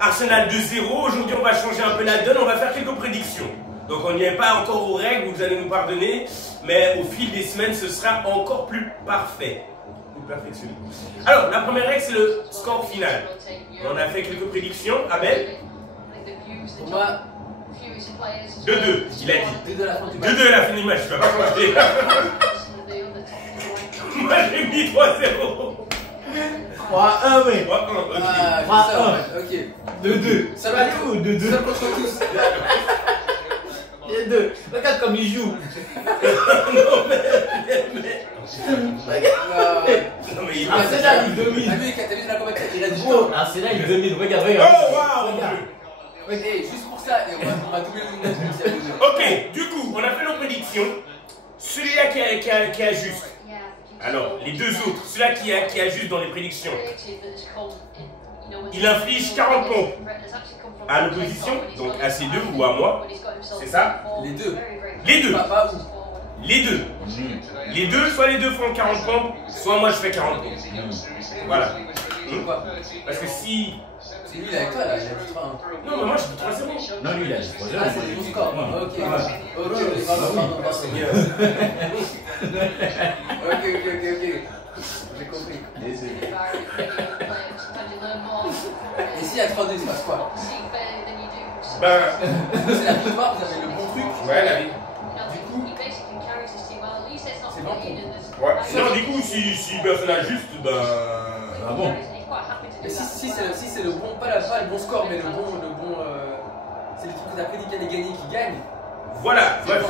Arsenal 2-0. Aujourd'hui, on va changer un peu la donne. On va faire quelques prédictions. Donc, on n'y est pas encore aux règles, vous allez nous pardonner, mais au fil des semaines, ce sera encore plus parfait. Perfectionné. Alors, la première règle, c'est le score final. On a fait quelques prédictions. Abel? Pour moi, 2-2, il a dit. 2-2 à la fin du match. 2-2 à la fin du match, je vais pas changer. Moi, j'ai mis 3-0. 3-1, mais. 3-1, ok. Ah, ok. 2-2. Ça va tout. 2-2. Seul contre tous. Les deux. Regarde comme il joue. Non, mais. Non, mais il va. Arsenal, il domine. Ah, lui, Catalina, la combattre, il a du Gros, temps. Arsenal, il domine. Regarde, Oh, regarde. waouh! Regarde. Ouais, juste pour ça, et on va doubler le nombre. Ok, du coup, on a fait nos prédictions. Celui-là qui a juste. Alors, les deux autres, celui-là qui a juste dans les prédictions, il inflige 40 points à l'opposition, donc à ces deux ou à moi. C'est ça? Les deux. Les deux. Papa ou. Les deux. Les deux, soit les deux font 40 pompes, soit moi je fais 40 pompes. Voilà. Pourquoi? Parce que si. C'est lui, il est avec toi là, il a dit 3-1. Non, mais moi je dis 3-0. Non, lui, il a dit 3-0. Ah, c'est mon score. Ok, ok, j'ai compris. Et si à 3-2, il se passe quoi? Ben. C'est la victoire, vous avez le bon truc. Ouais, la vie. Du coup, c'est bon. Ouais. Non, du coup, si personne n'a juste, ben. Ah bon? Et si c'est le bon, pas le bon score, mais le bon, c'est l'équipe que t'as prédit qu'elle allait gagner qui gagne. Voilà, bref.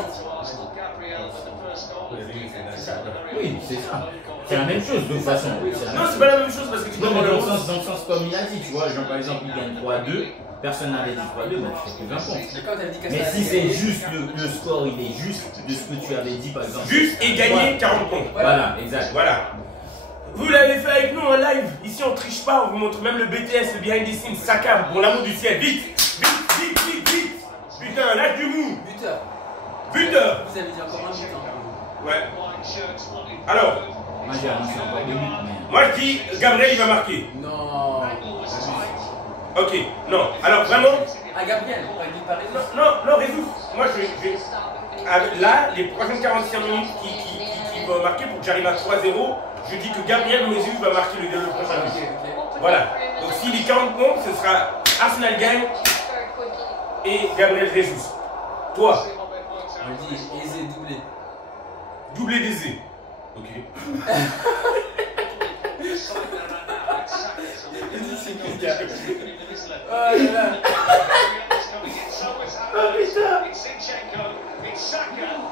Oui, c'est ça. C'est la même chose de toute façon. Non, c'est pas la même chose parce que tu peux Non, mais prendre dans le le sens comme il a dit, tu vois, genre par exemple, il gagne 3-2, personne n'avait dit 3-2, bah tu fais que 20 points. Mais si c'est juste le score, il est juste de ce que tu avais dit par exemple. juste et gagner 40 points. Voilà, exact. Voilà. Vous l'avez fait avec nous en live. Ici, on triche pas, on vous montre même le BTS, le behind the scenes, Saka, pour l'amour du ciel. Vite, vite, vite, vite, vite. Putain, lâche du mou. Buteur. Buteur. Vous avez dit encore un but. Ouais. Alors, Moi j'ai annoncé encore 2 buts, mais. moi je dis, Gabriel, il va marquer. Non. Ok, non. Alors vraiment, Ah, Gabriel, pas dit par exemple. non, résout. Moi, là, les prochaines 45 minutes qui vont marquer pour que j'arrive à 3-0, je dis que Gabriel Mésus va marquer le prochain but. Voilà. Donc s'il est 40 points, ce sera Arsenal gagne et Gabriel Jesus. Toi, On dit aisé, doublé. doublé d'Aisé. Ok. Oh là là.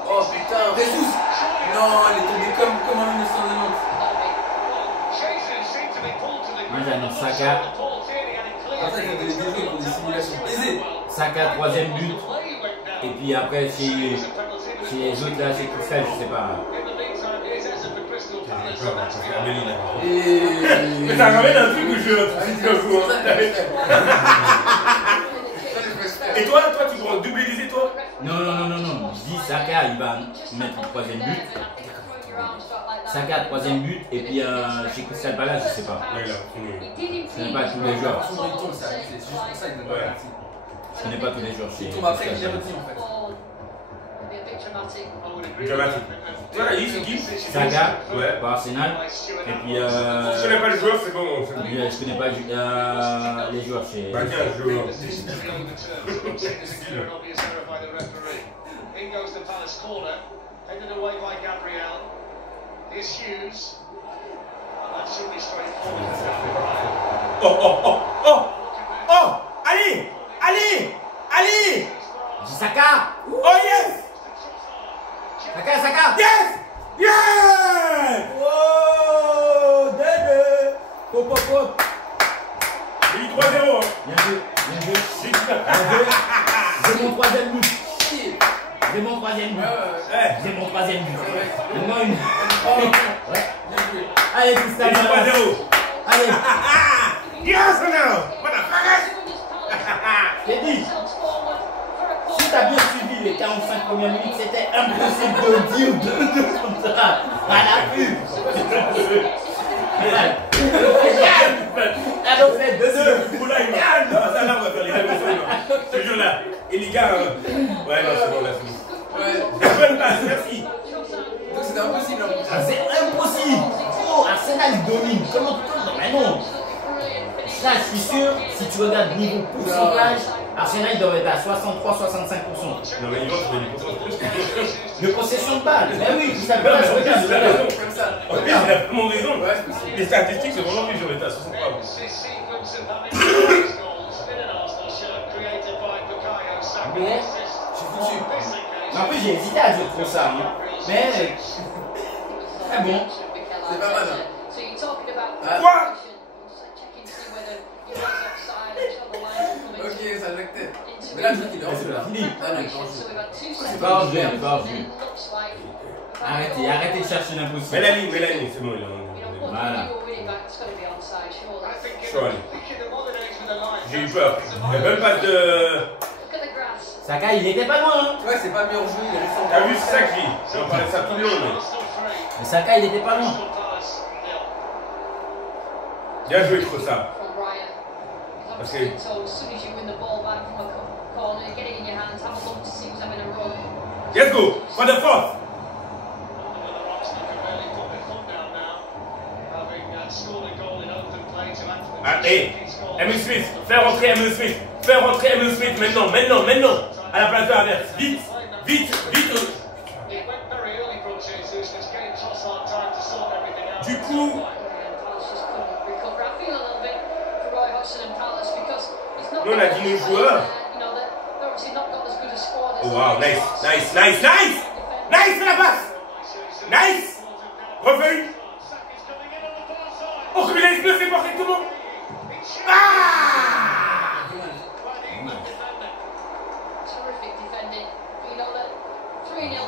Oh putain, Jesus. Non, elle est tombée comme en 1990. Moi j'annonce Saka. En fait, il y a des défauts pour des simulations. Aisé. Saka, 3ème but. Et puis après, chez les autres là, chez Cristal, je sais pas. Mais ça ramène un truc où je Et toi, tu prends doublé d'Aisé, toi? Non. Je dis Saka, il va mettre le 3ème but. Saka, 3ème but. Et puis chez Crystal Palace, je sais pas. Je connais pas tous les joueurs. Souvent, il tombe, c'est juste pour ça qu'il ne pas parti. Je connais pas tous les joueurs chez Il tombe après qu'il est retiens en fait. Dramatique. Voilà, il c'est qui? Saka, Ouais. par Arsenal. Et puis. Je connais pas le joueur, c'est bon. Je connais pas les joueurs chez. Bah tiens, je joueur. In goes the Palace corner, headed away by Gabriel. Here's Hughes. And that should be straightforward. Oh! Allez! Dis Saka! Oh yes! Saka! Yes! Yeah! Oh! Dédé! Hop! J'ai dit 3-0. Bien joué! J'ai mon 3ème but! J'ai mon 3ème but! Donne-moi une! Ouais! Allez, Crystal Palace! 3-0. Allez! Yes now! Motherfucker! Je t'ai dit! Si t'as bien suivi les 45 premières minutes, c'était impossible de dire 2-2 comme ça! À la vue! Elle a fait 2-2! Oula, il va. Ça là, on va faire les émotions. Je te jure là. Et les gars, ouais, non, c'est bon, là, c'est bon. Ouais. Bonne passe, merci. Donc c'était impossible en plus. Ah, c'est impossible! Oh, Arsenal domine! Comment tu peux? Mais non! Là, je suis sûr, si tu regardes niveau pourcentage, Arsenal doit être à 63-65%. Non, mais ils vont trouver des pourcentages. De possession de balle! Ben oui, tout ça Non, mais je regarde, il a raison. Comme ça. En plus, il a vraiment raison. Ouais, c'est possible. Les statistiques, c'est vraiment lui, j'aurais été à 63. Mais je suis foutu. En plus, j'ai hésité à dire trop ça, hein. Mais. Ah bon. C'est pas mal. Hein. Quoi? Ok, ça jactait. Mais là, je dis qu'il est en jeu là. Fini. Ah non, il est en jeu. C'est pas en jeu, c'est pas en jeu. Arrêtez de chercher l'impossible. Mets la ligne, c'est bon, il a Voilà. Chaud, allez. J'ai eu peur. Il n'y a même pas de. Saka, il était pas loin, hein. Ouais, c'est pas bien en jeu, il a juste en T'as vu, c'est ça que je dis. J'en parlais de ça tout le long, mais. Mais Saka, il était pas loin. Bien joué, trop ça. Parce que... Let's go! For the fourth! Allez, Emile Smith, fais rentrer Emile Smith, fais rentrer Emile Smith maintenant, à la place de Havertz, vite. Du coup, nous on a dit nos joueurs. Oh wow, nice, fais la passe, nice, refais. Oh, comme il a explosé correctement. Ah!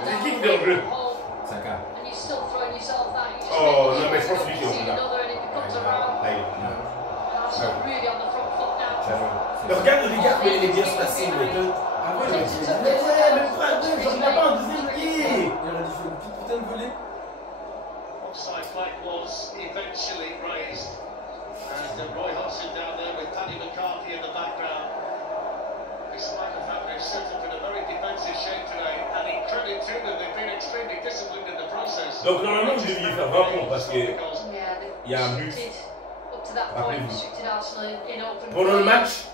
L'équipe est en jeu. Saka. Oh non, mais je pense que lui qui est en jeu là. Regarde les gars, mais il est bien se passer. Avant, il aurait dit mais frère, j'en ai pas un deuxième pied. Il aurait dû faire une petite putain de volée. Offside flag was eventually raised, and Roy Hodgson down there with Paddy McCarthy in the background. Despite the fact they've set up in a very defensive shape today, and in credit to them, they've been extremely disciplined in the process. Donc normalement vous deviez faire 20 points parce que il y a un but. Rappelez-vous. Pendant le match,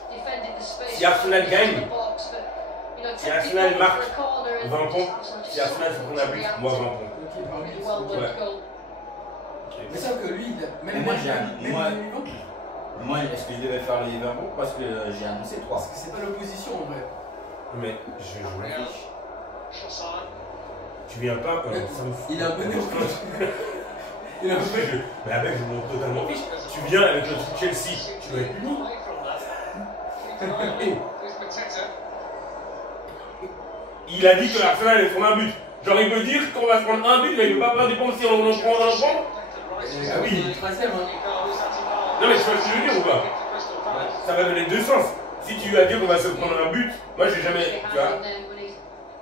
si Arsenal gagne, si Arsenal marque 20 points, si Arsenal se prend un but, moi 20 points. Ouais. Mais ça que lui, même moi, est-ce que je devais faire les 20 points parce que j'ai annoncé 3. Parce que c'est pas l'opposition en vrai. Mais je réfléchis. Tu viens pas quand ça me fout. Il a un peu de Il a un peu de... Mais avec, je m'en totalement fiche. Tu viens avec le truc Chelsea, tu vas être puni. Il a dit que l'Arsenal allait prendre un but. Genre il peut dire qu'on va se prendre un but, mais il ne peut pas prendre du point si on en prend un point. Ah oui, il est troisième. Non mais tu vois ce que je veux dire ou pas? Ça va dans les deux sens. Si tu lui as dit qu'on va se prendre un but, moi j'ai jamais... Tu vois?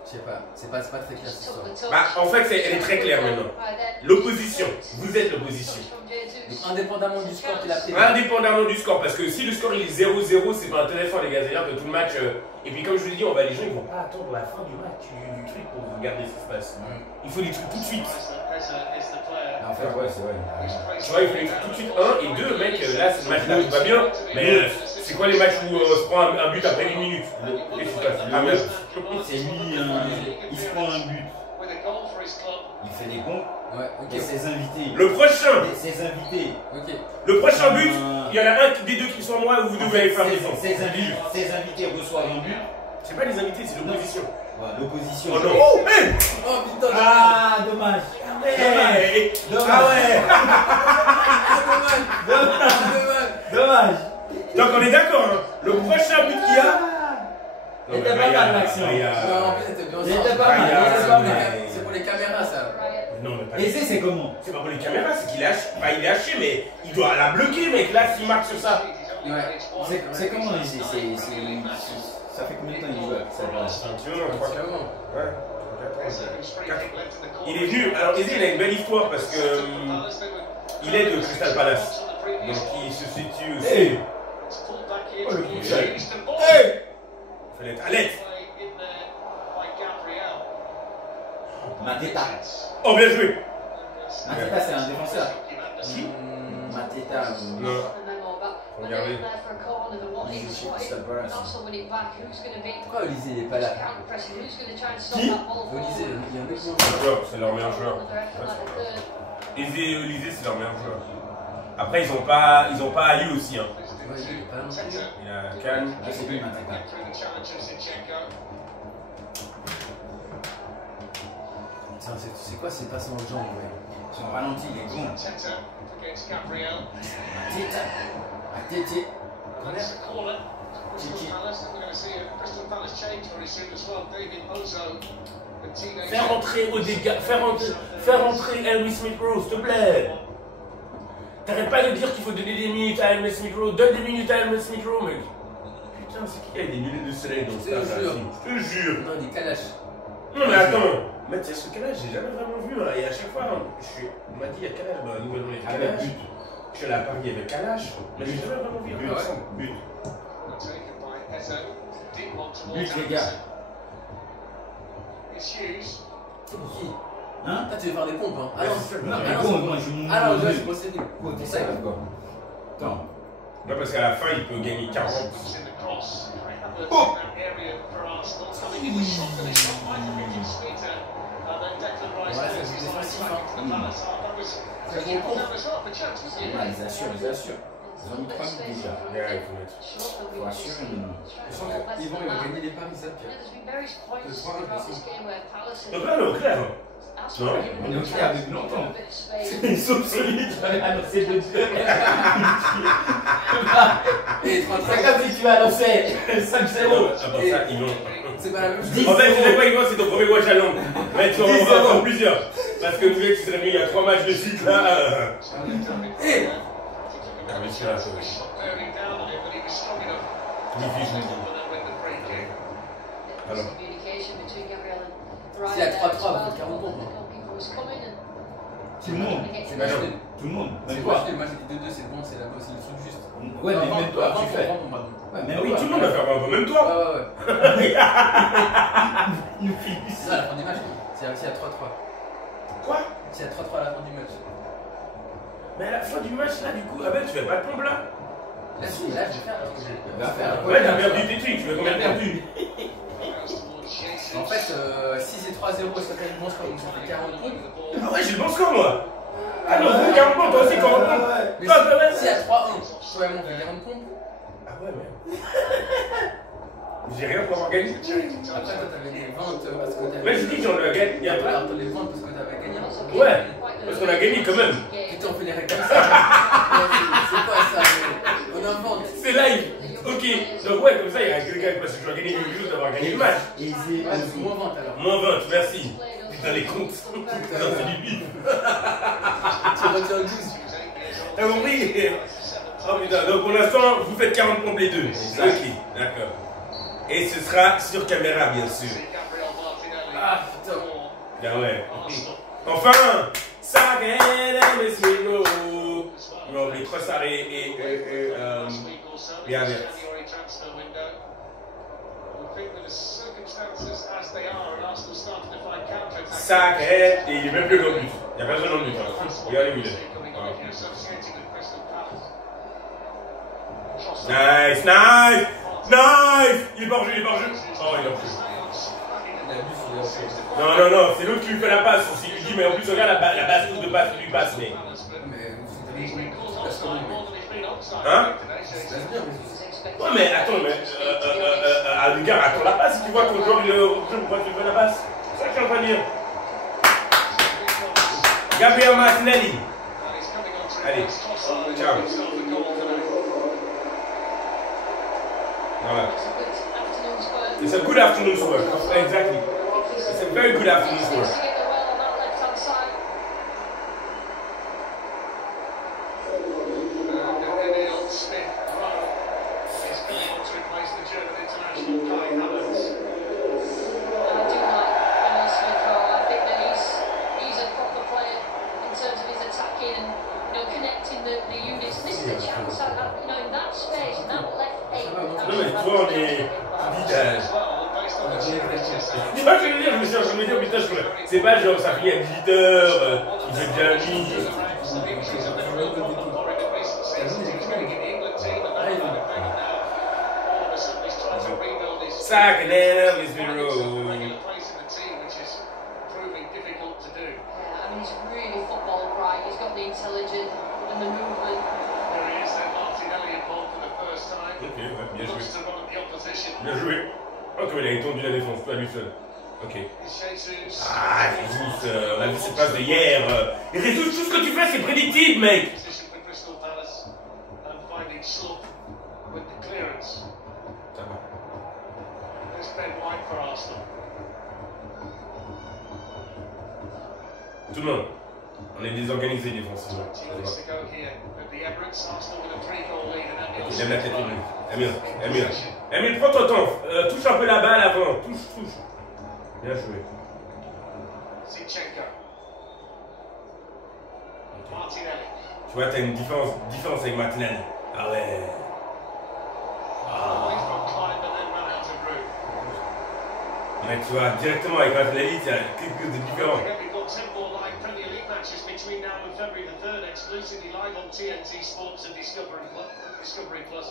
Je sais pas, c'est pas très clair cette histoire. Bah en fait elle est très claire maintenant. L'opposition, vous êtes l'opposition. Indépendamment du score qu'il a pris. Indépendamment du score, parce que si le score il est 0-0, c'est pas intéressant les gars, c'est-à-dire que tout le match... Et puis comme je vous l'ai dit, les gens ils vont pas attendre la fin du match, du truc pour regarder ce qui se passe. Il faut des trucs tout de suite. En fait, ouais, c'est vrai. Tu vois, il faut des trucs tout de suite. 1 et 2, mec, là ce match-là tout va bien, mais c'est quoi les matchs où on se prend un but après 1 minute? Qu'est-ce qui se passe? Ah merde. C'est lui, il se prend un but. Il fait des comptes. Ouais, ok. Et ses invités. Le prochain. Ses invités. Ok. Le prochain but, il y en a un des deux qui sont moi où vous devez aller faire des sens. Ses invités reçoivent un but. C'est pas les invités, c'est l'opposition. Ouais, l'opposition. Oh non. Oh, hey. Oh putain. Ah, dommage. Hey. Dommage. Ah ouais. Dommage. Donc on est d'accord, hein. Le prochain but qu'il y a. Il était pas mal l'action. Non, en plus c'était bien. Il était pas mal. C'est pour les caméras ça. Non, mais pas. Et c'est comment? C'est pas pour les caméras, c'est qu'il est haché. Enfin, il est haché, mais il doit la bloquer, mec. Là, s'il marque sur ça. Ouais. C'est comment? Ça fait combien de temps il joue avec ça? C'est un petit moment, ouais. 4. Il est venu. Alors, Eze, il a une belle histoire parce que. Il est de Crystal Palace. Donc, il se situe aussi. Hey. Oh, le coup de chat. Hey! Fallait être à l'aise. Mateta. Oh, bien joué! Mateta, c'est un défenseur. Qui? Mateta. Non. Regardez. Pourquoi Olysée il est pas là? Qui? Olysée, il y a un mec qui C'est leur meilleur joueur. Eze et Olysée, c'est leur meilleur joueur. Après, ils ont pas Ayu aussi. Hein. Ouais, il est pas là non plus. Il a Cannes. Ah, c'est lui, Mateta. C'est quoi ces passes dans le genre, ouais? Son ralenti, il est bon. Mateta. Faire rentrer au dégât, faire rentrer Henry Smith-Rowe, s'il te plaît. T'arrêtes pas de dire qu'il faut donner des minutes à Henry Smith-Rowe. Donne des minutes à Henry Smith-Rowe, mec. Putain, c'est qui a des lunettes de soleil dans ce stade-là? Je te jure. Non, des calaches. Non, mais attends. Mais tu sais, ce calage, j'ai jamais vraiment vu. Hein. Et à chaque fois, on m'a dit, il y a calage, bah, nous allons les calages. Je suis allé à Paris avec Kalash. Mais j'ai jamais vraiment vu un but ensemble. But. But, les gars. C'est pour qui? Hein? Ah, tu veux faire des pompes, hein? Ah non, Mais bon, moi je vous ah non, je procède. T'es ça quoi? Attends. Non, parce qu'à la fin, il peut gagner 40. Oh! Ils assurent. Ils ont mis 3 buts déjà. Ouais, il faut mettre. Faut assurer Je sens qu'Yvan il va gagner les paris, ça, Pierre. Le 3-1 aussi. Donc là, on est au clair. Non? On est au clair depuis longtemps. Ils sont solides, tu vas annoncer de Dieu. Et 35. C'est comme si tu annonçais 5-0. Avant ça, ils vont. C'est pas la même chose. En fait, tu sais quoi, Yvan, c'est ton premier watch à Londres. Mais tu en vas en plusieurs. Parce que vous voulez que tu serais mieux, il y a 3 matchs de suite là. Eh! Ah, mais c'est là, ça. Alors. S'il y a 3-3, vous faites 40 pompes. Tout le monde. C'est match nul. Tout le monde. C'est Même match toi. nul, moi j'ai dit 2-2, c'est bon, c'est le truc juste. Ouais, mais même toi, tu fais. Ouais, Même Oui, toi. tout le monde va faire un peu, même toi. ouais. Nous finissons. C'est ça, à la fin du match. S'il y a 3-3. Quoi? S'il y a 3-3 à la fin du match. Mais à la fin du match, là, du coup, ah ben, tu fais pas de pompe là? Là, si, là, je vais faire parce que j'ai. Va faire. Ouais, t'as perdu tes trucs, tu veux combien de perdu? En fait, si c'est 3-0 et ça fait le bon score, donc ça fait 40 points. Ah ouais, j'ai le bon score moi. Ah non, vous 40 points, toi aussi 40 points. Mais Toi, toi, s'il y a 3-1, toi et moi on fait 40 points. Ah ouais, mais. J'ai rien pour avoir gagné. Après, toi t'avais des ventes parce que t'avais. Ouais, j'ai dit que j'en ai gagné. Il y a pas. Alors, t'as des ventes parce que t'avais gagné. Ouais, parce qu'on a gagné quand même. Putain, on fait des règles comme ça. C'est quoi ça? On invente. C'est live. Ok, donc ouais, comme ça, il y a quelqu'un parce que je dois gagner quelque chose d'avoir gagné le match. Ouais, c'est moins 20 alors. Moins 20, merci. Putain, les comptes. Putain, c'est du bif. Tu retiens 12. T'as compris? Oh putain, donc pour l'instant, vous faites 40 pompes les deux. Ok, d'accord. Et ce sera sur caméra, bien sûr. Ah putain. Ben ouais. Enfin, ça gagne, messieurs. Non, les trois sarrés et AVIS. Ça gagne, et il est même plus dans le but. Il n'y a personne dans le but. Regardez où il est. Nice, nice, nice. Il est pas en jeu, il est pas en jeu. Oh, il est en jeu. Non, non, non, c'est l'autre qui lui fait la passe. Il lui dit, mais en plus, regarde la base de passe qu'il lui passe. Mais... Hein? Ouais, mais attends, mais à l'égard, attends la passe. Si tu vois ton joueur, il est au jeu, pourquoi tu lui fais la passe? C'est ça que je suis en train de dire. Gabriel Martinelli. Allez, ciao. Voilà. It's a good afternoon's work. Exactly. It's a very good afternoon's work. Non mais toi on est... Tu vois ce que je veux dire? Je me suis en train de me dire, putain, c'est pas genre ça finit à 18h, il fait déjà nuit. Sack and then Miss Monroe. I mean, he's really football bright. He's got the intelligence and the movement. Ok, ouais, bien joué. Bien joué. Oh, comme il a étendu la défense, pas lui seul. Ok. Ah, Jesus, on a vu cette passe de hier. Et c'est tout ce que tu fais, c'est prédictible, mec. Ça va. Tout le monde. On est désorganisé défensivement. Ok, lève la tête, Emile. Emile, prends ton temps. Touche un peu la balle avant. Touche. Bien joué. vois, t'as une différence avec Martinelli. Ah ouais. Mais tu vois, directement avec Martinelli, il y a quelque chose de différent. Between now and February the 3rd, exclusively live on TNT Sports and Discovery Plus,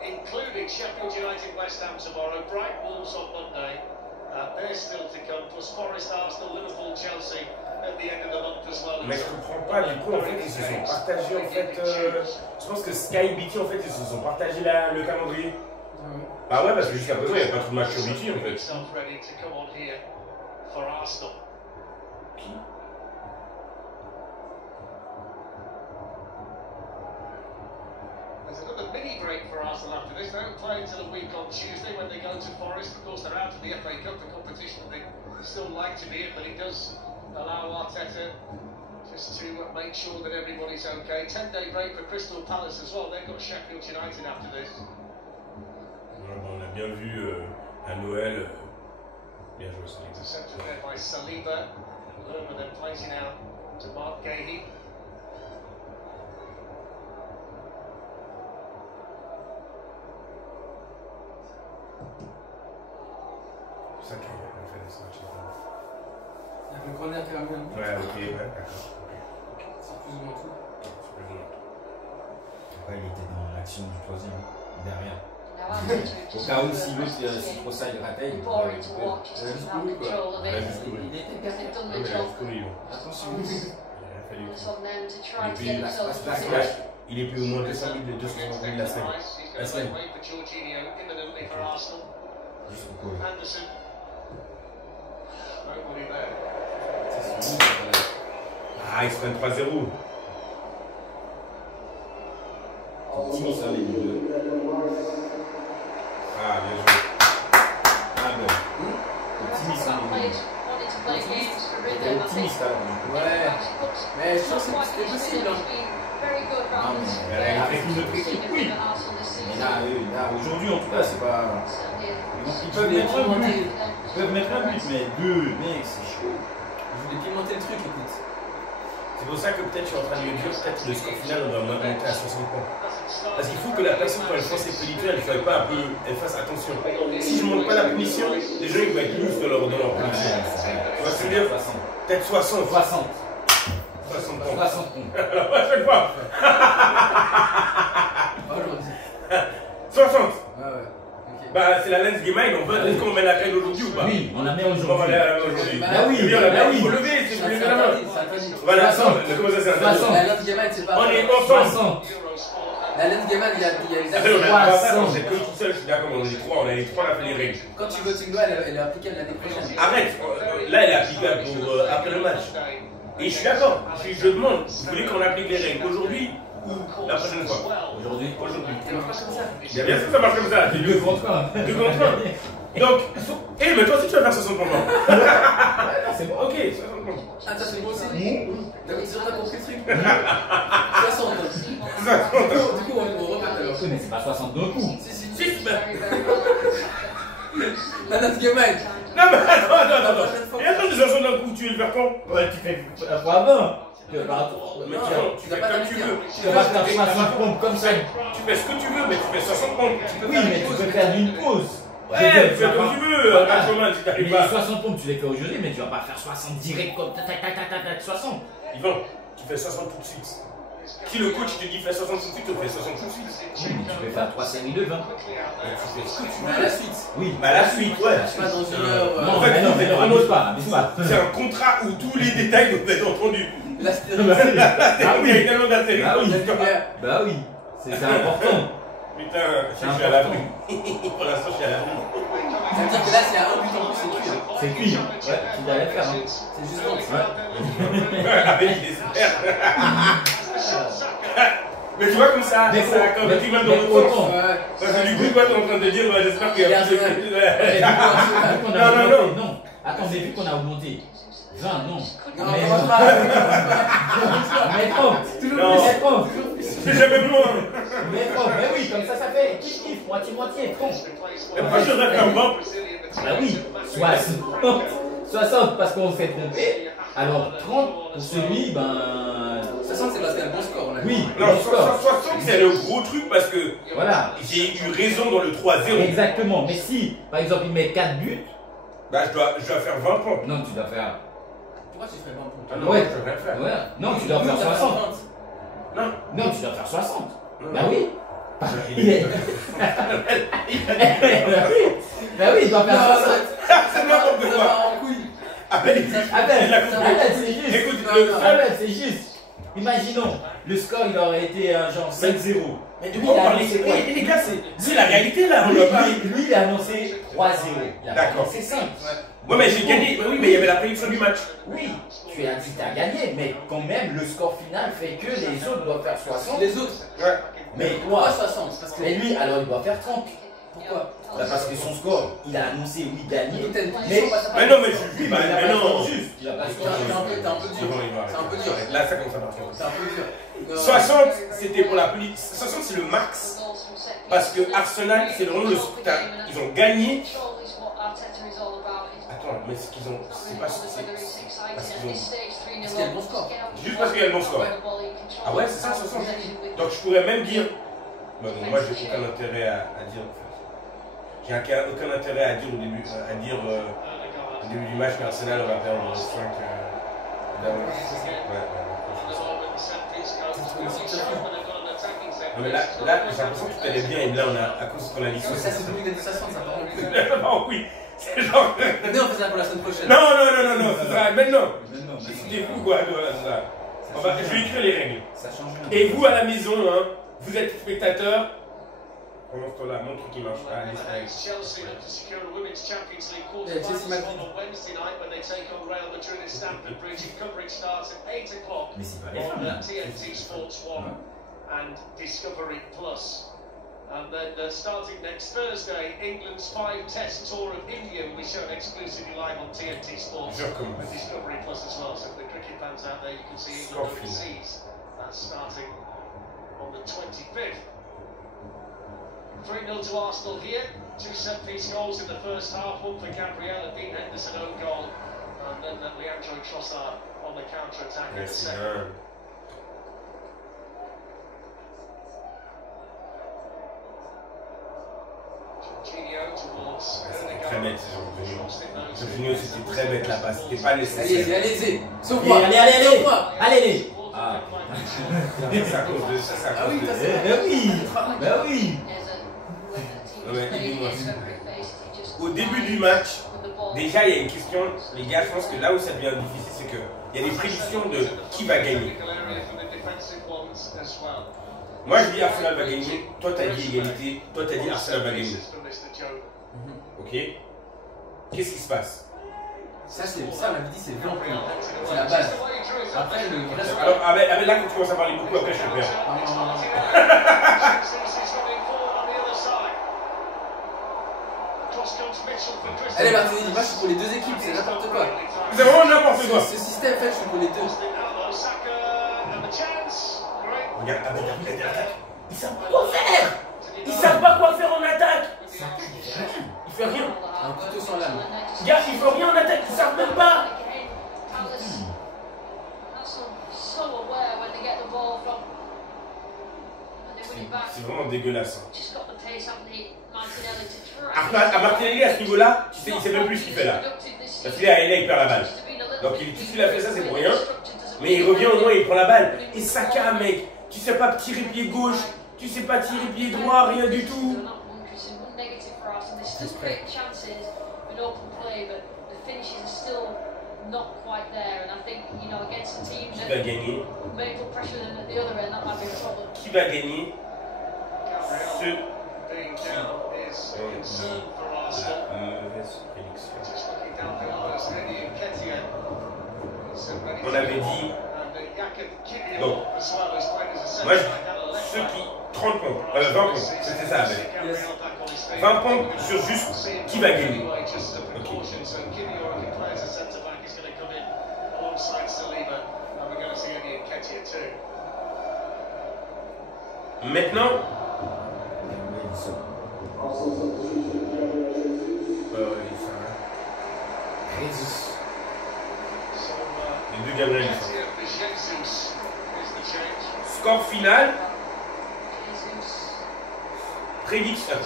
including Sheffield United West Ham tomorrow, Bright Wolves on Monday. They're still to come, plus Forest, Arsenal, Liverpool, Chelsea at the end of the month as well. Mais je comprends pas, du coup, en fait, ils se sont partagés, en fait, je pense que Sky BT, en fait, ils se sont partagés le calendrier. Ah ouais, parce que jusqu'à présent, il n'y a pas trop de matchs sur BT, en fait. Qui? There's another mini break for Arsenal after this. They don't play until a week on Tuesday when they go to Forest. Of course, they're out of the FA Cup, the competition they still like to be in, but it does allow Arteta just to make sure that everybody's okay. 10-day break for Crystal Palace as well. They've got Sheffield United after this. On a bien vu à Noël. Bien joué, Saliba. Intercepted there by Saliba. Lerma then placing out to Mark Gahey. C'est ça qu'il a fait ce match. Avec le corner qui a mis un but. Ouais, ok, ouais, d'accord. C'est plus ou moins tout. Après, il était dans l'action du troisième, derrière. Au cas où, si l'autre, si trop ça, il ratait, il pourrait récupérer. Il était perdu. Attention. Il est plus au moins 200 000 de 200 000 de la semaine. La semaine. Juste au coup. Ah, ils se prennent 3-0. Timide, ça, les deux. Ah, bien joué. Ah, bon. Timide, ça, les deux. Optimiste, Ouais. Mais je pense que c'était possible. Non, mais avec une autre équipe, oui. Mais là aujourd'hui, en tout cas, c'est pas. Ils peuvent mettre un but. Ils peuvent mettre un but, mais deux, mec, c'est chaud. Je voulais pimenter le truc, écoute. C'est pour ça que peut-être je suis en train de me dire, peut-être le score final, on doit monter à 60 points. Parce qu'il faut que la personne, quand elle fasse ses pénalités, elle fasse attention. Si je ne monte pas la punition, les gens ils vont être loose dans leur punition. Tu vois ce que je veux dire? Peut-être 60. 60. 60 points. 60 points. Alors, à chaque fois. Aujourd'hui. 60. Ouais, ouais. Bah, c'est la lens game, est-ce qu'on met la règle aujourd'hui ou pas? Oui, on la met On va aujourd'hui. aller aujourd'hui. Bah oui, on la met, bah oui. il faut lever, c'est vous levez la main. Voilà, comment ça c'est un 60. La Lens Gaman, c'est pas. On est ensemble. 60. La Lens Gaman, il y a les Après, on a pas ça, 300. on est que tout seul, je suis d'accord, on a les trois, on a fait les règles. Quand tu votes une loi, elle est applicable l'année prochaine. Arrête, là elle est applicable pour après le match. Et je suis d'accord, je demande, vous voulez qu'on applique les règles aujourd'hui ou la prochaine fois? Aujourd'hui. Ça marche pas comme ça. Il y a bien sûr que ça marche comme ça, c'est Deux contre un. 2 contre 1. Donc, mais toi aussi tu vas faire 60 points. C'est bon. Ok, 60 points. Ah, ça c'est bon aussi. T'as compris le truc 60. Du coup, on repart alors. Mais c'est pas 60 d'un coup. Si, La Lens Gaman. Non mais attends. Et attends, de 60 d'un coup, tu veux le faire quand? Ouais, tu fais la fois 20. Mais tu fais comme tu veux. Tu vas faire 60 pompes comme ça. Tu fais ce que tu veux, mais tu fais 60 pompes. Oui, mais tu peux faire d'une pause. Ouais, tu fais comme tu veux. À chemin, si t'arrives Mais pas. 60 pompes, tu les fais aujourd'hui, mais tu vas pas faire 60 direct comme tac, 60. Yvan, tu fais 60 tout de suite. Si le coach te dit fais 60 tout de suite, tu fais 60 tout de suite. Oui, mais tu peux faire 3 séries de 20. Et tu fais ce que tu Mais à veux. la suite. Oui. Bah la suite, ouais. Pas dans une heure. Non, En fait, mais non, abuse pas. C'est un contrat où tous les détails doivent être entendus. La stéréo. Il y a tellement d'intérêt. Ah oui. La lumière. Bah oui, c'est important. Putain, je suis à la rue. Pour l'instant, je suis à la rue. Ça veut dire que là, s'il y a un but en plus, c'est cuit. C'est cuit, hein. Ouais, tu dois rien faire. Hein. C'est juste bon. Ouais. Avec il espère. Mais tu vois comme ça, Mais ça faut- comme mais- tu vas dans mais le autant. sens. Ouais. Parce que du coup, toi, t'es en train de dire, bah, j'espère qu'il y a plus de. Et vu qu'on a augmenté, non. Attends, mais vu qu'on a augmenté 20, non. Non, Mais commence pas. Mais 30. Non. Mais 30. C'est jamais moins. Mais 30. Mais oui, comme ça fait kiff, moitié, 30. Et pourquoi je rêve comme bon? Bah oui, 60. 60 parce qu'on s'est trompé. Alors 30 pour celui, ben. 60 c'est parce qu'il y a le bon score. Là. Oui, Non, 60 c'est le gros truc parce que voilà. j'ai eu raison dans le 3-0. Exactement. Mais si, par exemple, il met 4 buts. Bah je dois faire 20 points. Non, tu dois faire. Pourquoi tu ferais 20 points? Ah non, Ouais. je peux rien faire. Ouais. Non, tu dois faire 60. Non. Non, tu dois faire 60. Non. Bah oui. Il est... Bah oui, il doit faire 60. C'est n'importe quoi. En couille. Abel, il a compris. C'est juste. Écoute, C'est juste. Imaginons, le score il aurait été genre 5-0. Mais de quoi on parle? Les gars, c'est la réalité là. Lui, il a annoncé 3-0. D'accord. C'est simple. Ouais, mais j'ai gagné. Oui, mais il y avait la prédiction du match. Oui, tu as dit que tu as gagné, mais quand même, le score final fait que les autres doivent faire 60. Les autres. Ouais. Mais Pourquoi toi, 60? Parce que. mais lui, alors il doit faire 30. Pourquoi? Bah, parce que son score, il a annoncé oui gagné. Mais non, mais je dis, mais non. Juste. Il a pas T'es un peu dur. C'est un peu dur. Là, ça commence à partir. C'est un peu dur. 60, c'était pour la police. 60, c'est le max. Parce que Arsenal, c'est vraiment le. Ils ont gagné. Attends, mais ce qu'ils ont. C'est pas. Parce qu'ils ont. Parce qu'il y a le bon score. Juste parce qu'il y a le bon score. Ah ouais, c'est ça, 60. Donc je pourrais même dire. Non, non, moi, j'ai aucun intérêt à dire. J'ai aucun intérêt à dire au début. Au début du match qu'Arsenal va perdre 5. Non, mais là j'ai l'impression que tout allait bien et là on a, à cause qu'on a dit Ça c'est plus que 60, ça part en couille. Non, oui, c'est genre. Mais on fait ça pour la semaine prochaine. Non, ça sera maintenant. C'était fou quoi, je vais écrire les règles. Ça change. Et vous à la maison, hein, vous êtes spectateurs. Pendant ce temps-là, montre qu'il marche pas. Chelsea look to secure a Women's Champions League quarter-finals on Wednesday night when they take on Real Madrid at Stamford Bridge. Coverage starts at 8 o'clock on TNT Sports 1 and Discovery Plus. And then starting next Thursday, England's 5-test tour of India will be shown exclusively live on TNT Sports and Discovery Plus as well. So for the cricket fans out there, you can see England overseas. That's starting on the 25th. 3-0 to Arsenal here. 2 set-piece goals in the first half. One for Gabriel and Dean Henderson own goal. And then Leandro Trossard on the counter-attack in the second. C'était très bête ce Jorginho, c'était très bête la passe, c'était pas nécessaire. Allez-y, sauve-moi. Allez. Ah, c'est à cause de ça, c'est à cause de ça. Bah oui. Au début du match, déjà il y a une question, les gars, je pense que là où ça devient difficile, c'est qu'il y a des prédictions de qui va gagner. Moi je dis Arsenal va gagner, toi t'as dit égalité, toi t'as dit Arsenal va gagner. Ok? Qu'est-ce qui se passe? Ça, on avait dit, c'est 20 points. C'est la base. Après, le vrai score. Alors, là, quand tu commences à parler beaucoup, après, je te perds. Allez, Martinelli, moi, je suis pour les deux équipes, c'est n'importe quoi. C'est vraiment n'importe quoi. Ce système, en fait, je suis pour les deux. Regarde, ils savent pas quoi faire. Ils savent pas quoi faire en attaque. Il fait rien. Un couteau sans lame. Gars, il fait rien en attaque, ils savent même pas. C'est vraiment dégueulasse. À Martinelli, à ce niveau-là, tu sais, il sait même plus ce qu'il fait là. Parce qu'il il perd la balle. Donc tout ce qu'il a fait ça, c'est pour rien. Mais il revient au moins, il prend la balle. Et Saka, mec, tu sais pas tirer pied gauche, tu sais pas tirer pied droit, rien du tout. Qui va gagner? Qui va gagner? Ceux qui ont la mauvaise prédiction. On avait dit. Donc, moi, ceux qui. 30 points, 20 points, c'était ça avec. 20 points sur juste qui va gagner. Okay. Maintenant, Les deux Gabriel. Score final. Prédiction.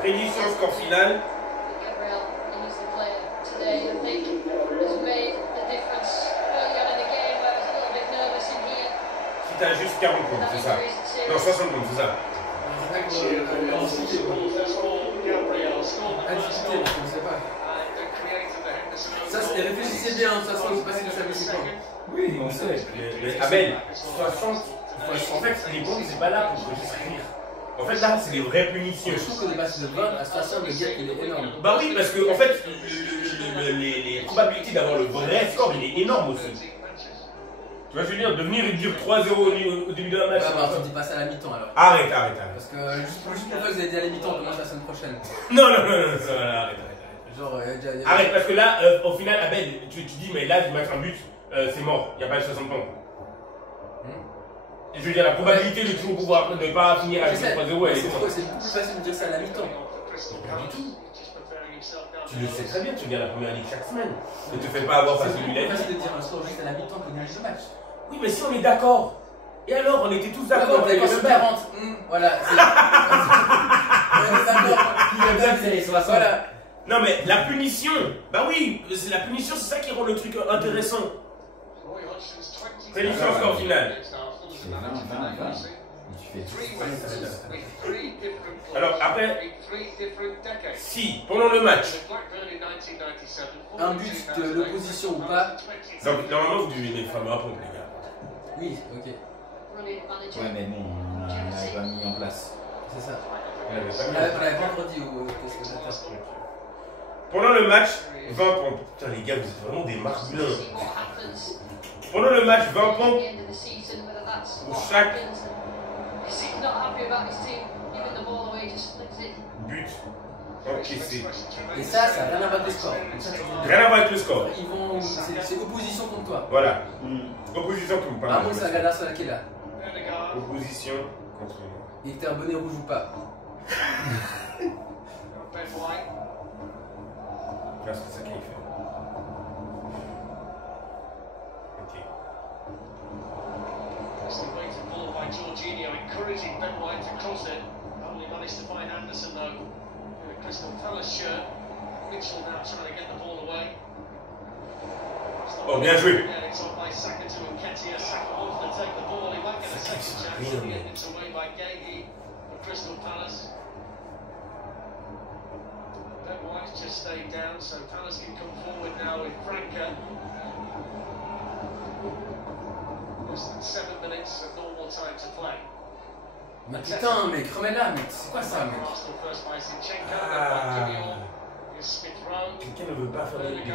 Prédiction, score final. Qui t'a juste 40 points, c'est ça? Non, 60 points, c'est ça. Ça, réfléchissez bien, de toute façon, je sais pas si vous savez c'est quoi. Oui, on sait. Mais Abel, 60. En fait, les points, c'est pas là pour juste rire. En fait, là, c'est des vraies punitions. Je trouve qu'on est passé de 20 à 60, le gap, il est énorme. Bah oui, parce que, en fait, les probabilités d'avoir le vrai score, il est énorme aussi. Tu vois, je veux dire, de venir et de dire 3-0 au début de la match. Ouais, bah, on dit passer à la mi-temps alors. Arrête. Parce que juste pour que vous avez dit à la mi-temps, on commence la semaine prochaine. Non, arrête. Genre, Arrête, parce que là, au final, Abel, tu dis, mais là, je marque un but, c'est mort, il n'y a pas de 60 points. Je veux dire, la probabilité de toujours pouvoir ne pas finir avec 3-0, elle est C'est beaucoup plus facile de dire ça à la mi-temps. Pas du tout. Tu le sais très bien, tu regardes la première ligue chaque semaine. Ne te fais pas avoir face au Milan. C'est facile de dire un score juste à la mi-temps que gagner le match. Oui, mais si on est d'accord. Et alors, on était tous d'accord avec le 40. Voilà. On est d'accord. Il a c'est les 60. Voilà. Non, mais la punition. Bah oui, c'est la punition, c'est ça qui rend le truc intéressant. Prédiction score final. Alors après, si pendant le match, un but de l'opposition ou pas. donc normalement vous devez les femmes à pompe, les gars. Oui, ok. Ouais, mais bon, on l'avait pas mis en place. C'est ça. On On l'avait vendredi au pendant le match, 20 pompes. Putain les gars, vous êtes vraiment des marvelins. Pendant le match, 20 pompes pour chaque but encaissé. Et ça n'a rien à voir avec le score. Rien à voir avec le score. C'est opposition contre toi. Voilà. Opposition contre moi. Ah bon, c'est la galère sur laquelle là. Opposition contre moi. Il était un bonnet rouge ou pas. Là, c'est ça qu'il fait. Ok. By Jorginho, encouraging Ben White to cross it. Only managed to find Anderson though in a Crystal Palace shirt. Mitchell now trying to get the ball away. Oh, bien joué. Yeah, it's on by Saka to Nketiah. Saka wants to take the ball. He might get a second chance. It's away by Gagey for Crystal Palace. Ben White just stayed down, so Palace can come forward now with Franca. Less than 7 minutes of normal time to play. Mais putain, mec, remets-la, mec, c'est quoi ça, mec? Quelqu'un ne veut pas faire le but.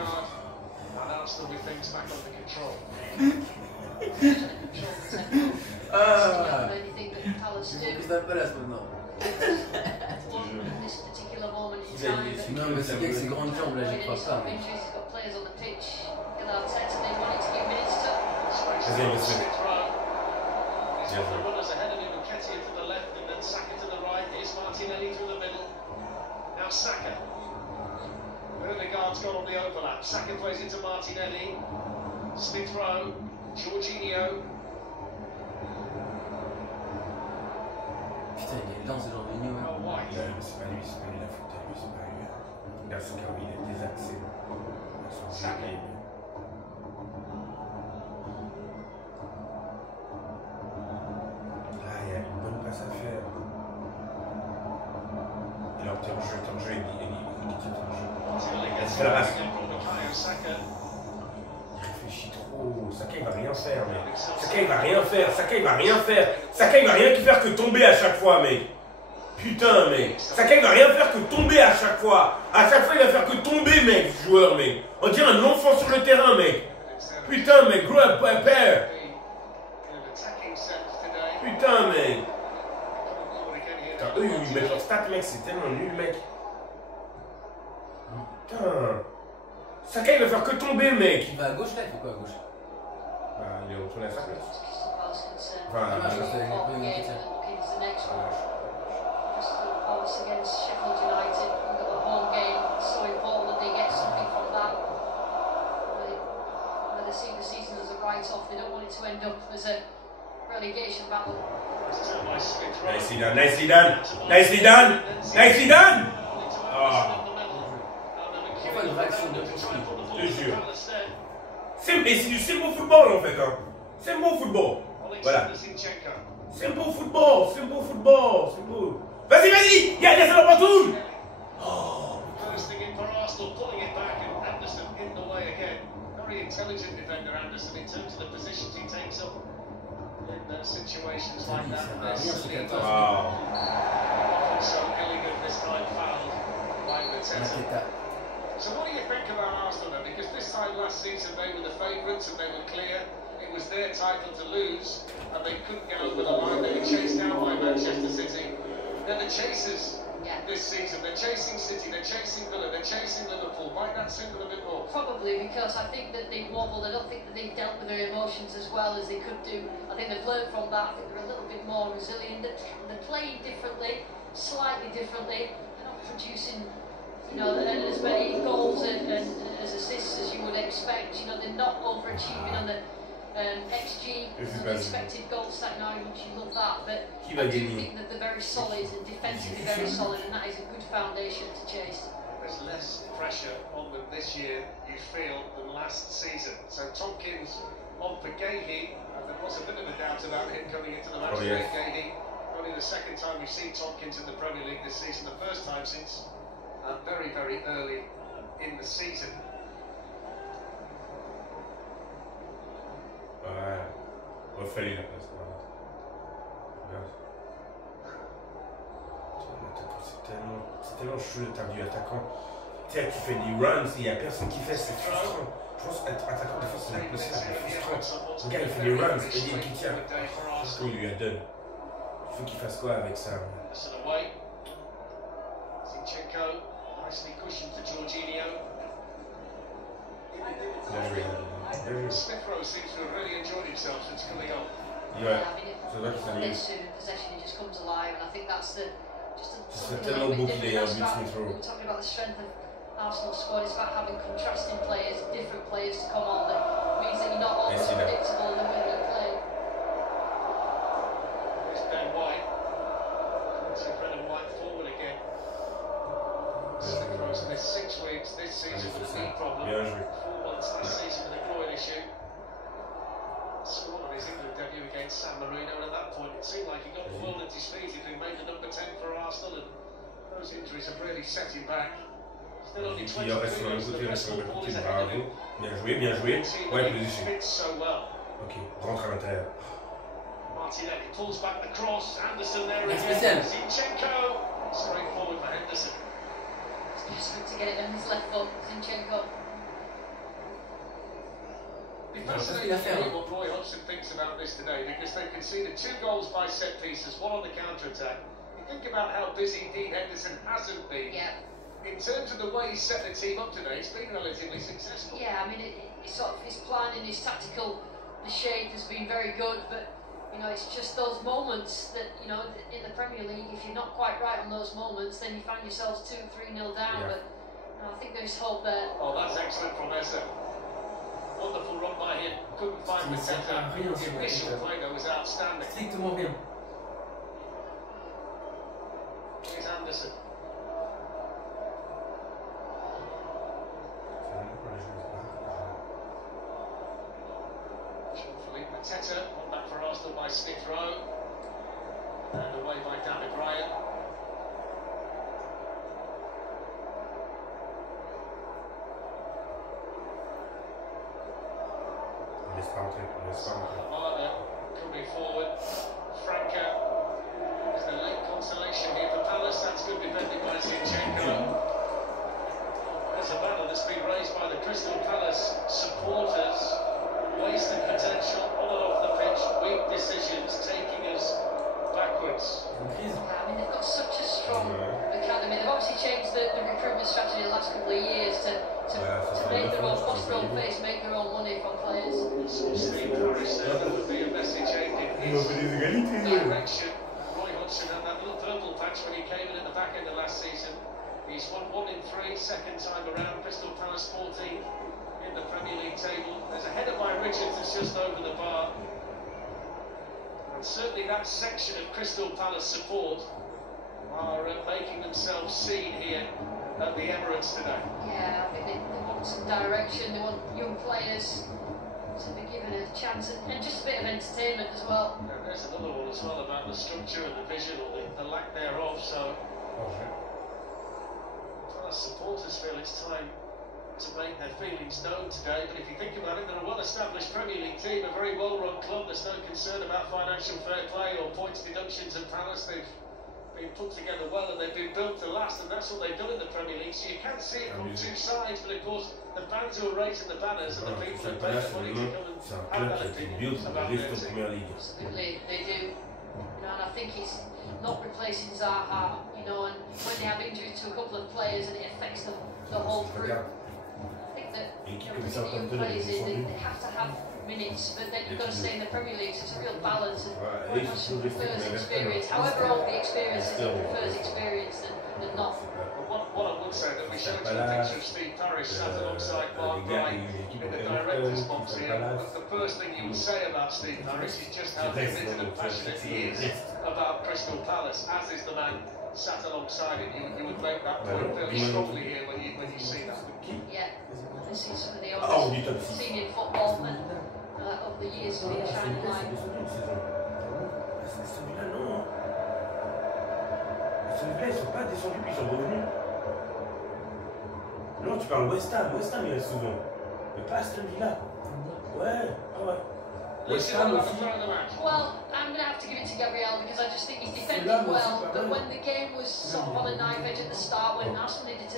Ah, c'est pas là maintenant. Non, mais c'est avec ses grandes jambes là, j'y crois pas. Vas-y, monsieur. Now Saka. Odegaard's got on the overlap. Saka plays into Martinelli. Smith Rowe. Jorginho. Putain, il est lent ce genre de ligne. Oh, White. C'est pas lui, la faute à lui, c'est pas lui. Regarde ce qu'il a des accès. Ah, il y a une bonne passe à faire. Il a obtenu un jeu, c'est la passe. Il réfléchit trop. Saka il va rien faire, mec. Saka il va rien faire. Saka il va rien faire. Saka il va rien faire que tomber à chaque fois, mec. Putain, mec. Saka il va rien faire que tomber à chaque fois. À chaque fois il va faire que tomber, mec, ce joueur, mec. On dirait un enfant sur le terrain, mec. Putain, mec, grow up, père. Putain, mec. Putain, eux ils mettent leur stat, mec, c'est tellement nul, mec. Putain. Saka il va faire que tomber, mec. Il va à gauche là, il fait quoi à gauche? Bah, il est retourné à sa place. Ah, je sais, il a pris une Palace against Sheffield United. We've got the home game. It's so important that they get something from that. They see the season as a write-off. They don't want it to end up as a relegation battle. Nicely done, nicely done, nicely done, nicely done. Ah. Je te jure. C'est du simple football en fait. Hein. Simple football. Voilà. Simple football, simple football, simple. Vas-y, vas-y, il y a ça partout. Oh. Very intelligent defender, Anderson, in terms of the positions he takes up in situations like that. Wow. Often so elegant this time, fouled by Mateta. So what do you think about Arsenal then? Because this time last season they were the favourites and they were clear. It was their title to lose and they couldn't get over the line. They were chased down by Manchester City. They're the chasers this season. They're chasing City, they're chasing Villa, they're chasing Liverpool. Might that suit them a bit more? Probably, because I think that they've wobbled. I don't think that they've dealt with their emotions as well as they could do. I think they've learned from that. I think they're a little bit more resilient. They're playing differently, slightly differently. They're not producing, as many goals and as assists as you would expect. They're not overachieving on the XG, expected goal stat. Now, you love that, but I do think that they're very solid and defensively very solid, and that is a good foundation to chase. There's less pressure on them this year, you feel, than last season. So Tompkins on for Gahey, and there was a bit of a doubt about him coming into the match today. Gahey, only the second time we've seen Tompkins in the Premier League this season, the first time since very, very early in the season. Ouais, refais-les la place. C'est tellement chaud le taille du attaquant. Tu sais, tu fais des runs, il n'y a personne qui fait, c'est frustrant. Je pense qu'être attaquant, des fois, c'est la plus frustrante. Le gars, il fait des runs, il dit qu'il tient. Quand il lui a donné. Il faut qu'il fasse quoi avec ça? Zinchenko, nicely cushioned to Jorginho. Smith Rowe seems to have really enjoyed himself since coming on. Yeah. So possession, he just comes alive, and I think that's c'est tellement beau qu'il ait un but Smith Rowe. We're talking about the strength of Arsenal squad. It's about having contrasting players, different players to come on. That means that you're not always predictable in the way that you play. There's Ben White. It's red and white forward again. Smith Rowe's missed 6 weeks this season with a knee problem. 4 months this season with a groin issue. Scored on his England debut against San Marino, and at that point it seemed like he got the world at his feet. He'd been made the number 10 for Arsenal, and those injuries have really set him back. Still only 20 minutes, the best football is ahead of him. Bien joué, bien joué. Ouais, position. Fits so well. Ok, rentre à l'intérieur. Martinelli pulls back the cross. Anderson there again. Zinchenko. Straight forward for Henderson. It's good to get it on his left foot, Zinchenko. Fascinating to hear what Roy Hodgson thinks about this today, because they've conceded 2 goals by set pieces, 1 on the counter-attack. You think about how busy Dean Henderson hasn't been. Yeah. In terms of the way he's set the team up today, it's been relatively successful. Yeah, I mean, it's sort of his planning, his tactical, the shape has been very good, but it's just those moments that, in the Premier League, if you're not quite right on those moments, then you find yourselves 2-3-0 down. Yeah. But I think there's hope there. Oh, that's excellent from Essa. Wonderful run by him. Couldn't find Mateta. The initial play though was outstanding. Strictement rien. Here's Anderson. Philippe Mateta on back for Arsenal by Smith Rowe. And away by David Ryan. Coming forward, Franca is the late consolation here for Palace. That's good defending by Zinchenko. There's a banner that's been raised by the Crystal Palace supporters. Wasted potential on and off the pitch, weak decisions taking us backwards. Yeah, I mean, they've got such a strong academy. They've obviously changed the recruitment strategy the last couple of years to make their own, wash their own face, make their own money from players. Steve Harris said that would be a message aimed in his direction. Roy Johnson had that little purple patch when he came in at the back end of last season. He's won 1 in 3, second time around. Crystal Palace 14 in the Premier League table. There's a header by Richards that's just over the bar. And certainly that section of Crystal Palace support are making themselves seen here at the Emirates today. Yeah, I think they want some direction, they want young players to be given a chance and just a bit of entertainment as well. And there's another one as well about the structure and the vision, or the lack thereof. So, Palace supporters feel it's time to make their feelings known today. But if you think about it, they're a well-established Premier League team, a very well-run club. There's no concern about financial fair play or points deductions at Palace. They've been put together well and they've been built to last, and that's what they've done in the Premier League. So you can see it from two sides, but of course the fans who are raising the banners and the people who pay the money to come and have that opinion about their team. Absolutely, they do. You know, and I think it's not replacing Zaha, you know, and when they have injuries to a couple of players and it affects the whole group. I think that, you know, young players, they have to have minutes, but then you've got to stay in the Premier League, so it's a real balance, and one person prefers experience. However old the experience is, he prefers experience than not. What I would say, that we showed you a picture of Steve Parish sat alongside Mark Wright in the director's box here. The first thing you would say about Steve Parish is just how committed and passionate he is about Crystal Palace, as is the man sat alongside it. You would make that point fairly strongly here when you see that. Yeah, this is some of the oldest seen in football, and over the years being shining light. Celui-là, non. Celui-là, ils sont pas descendus puis ils sont revenus. Non, tu parles West Ham il reste souvent. Mais pas Aston Villa. Ouais, ah ouais. West Ham aussi. Well, I'm going to have to give it to Gabriel because I just think he's defended well, but when the game was sort of on a knife edge at the start, when Arsenal needed to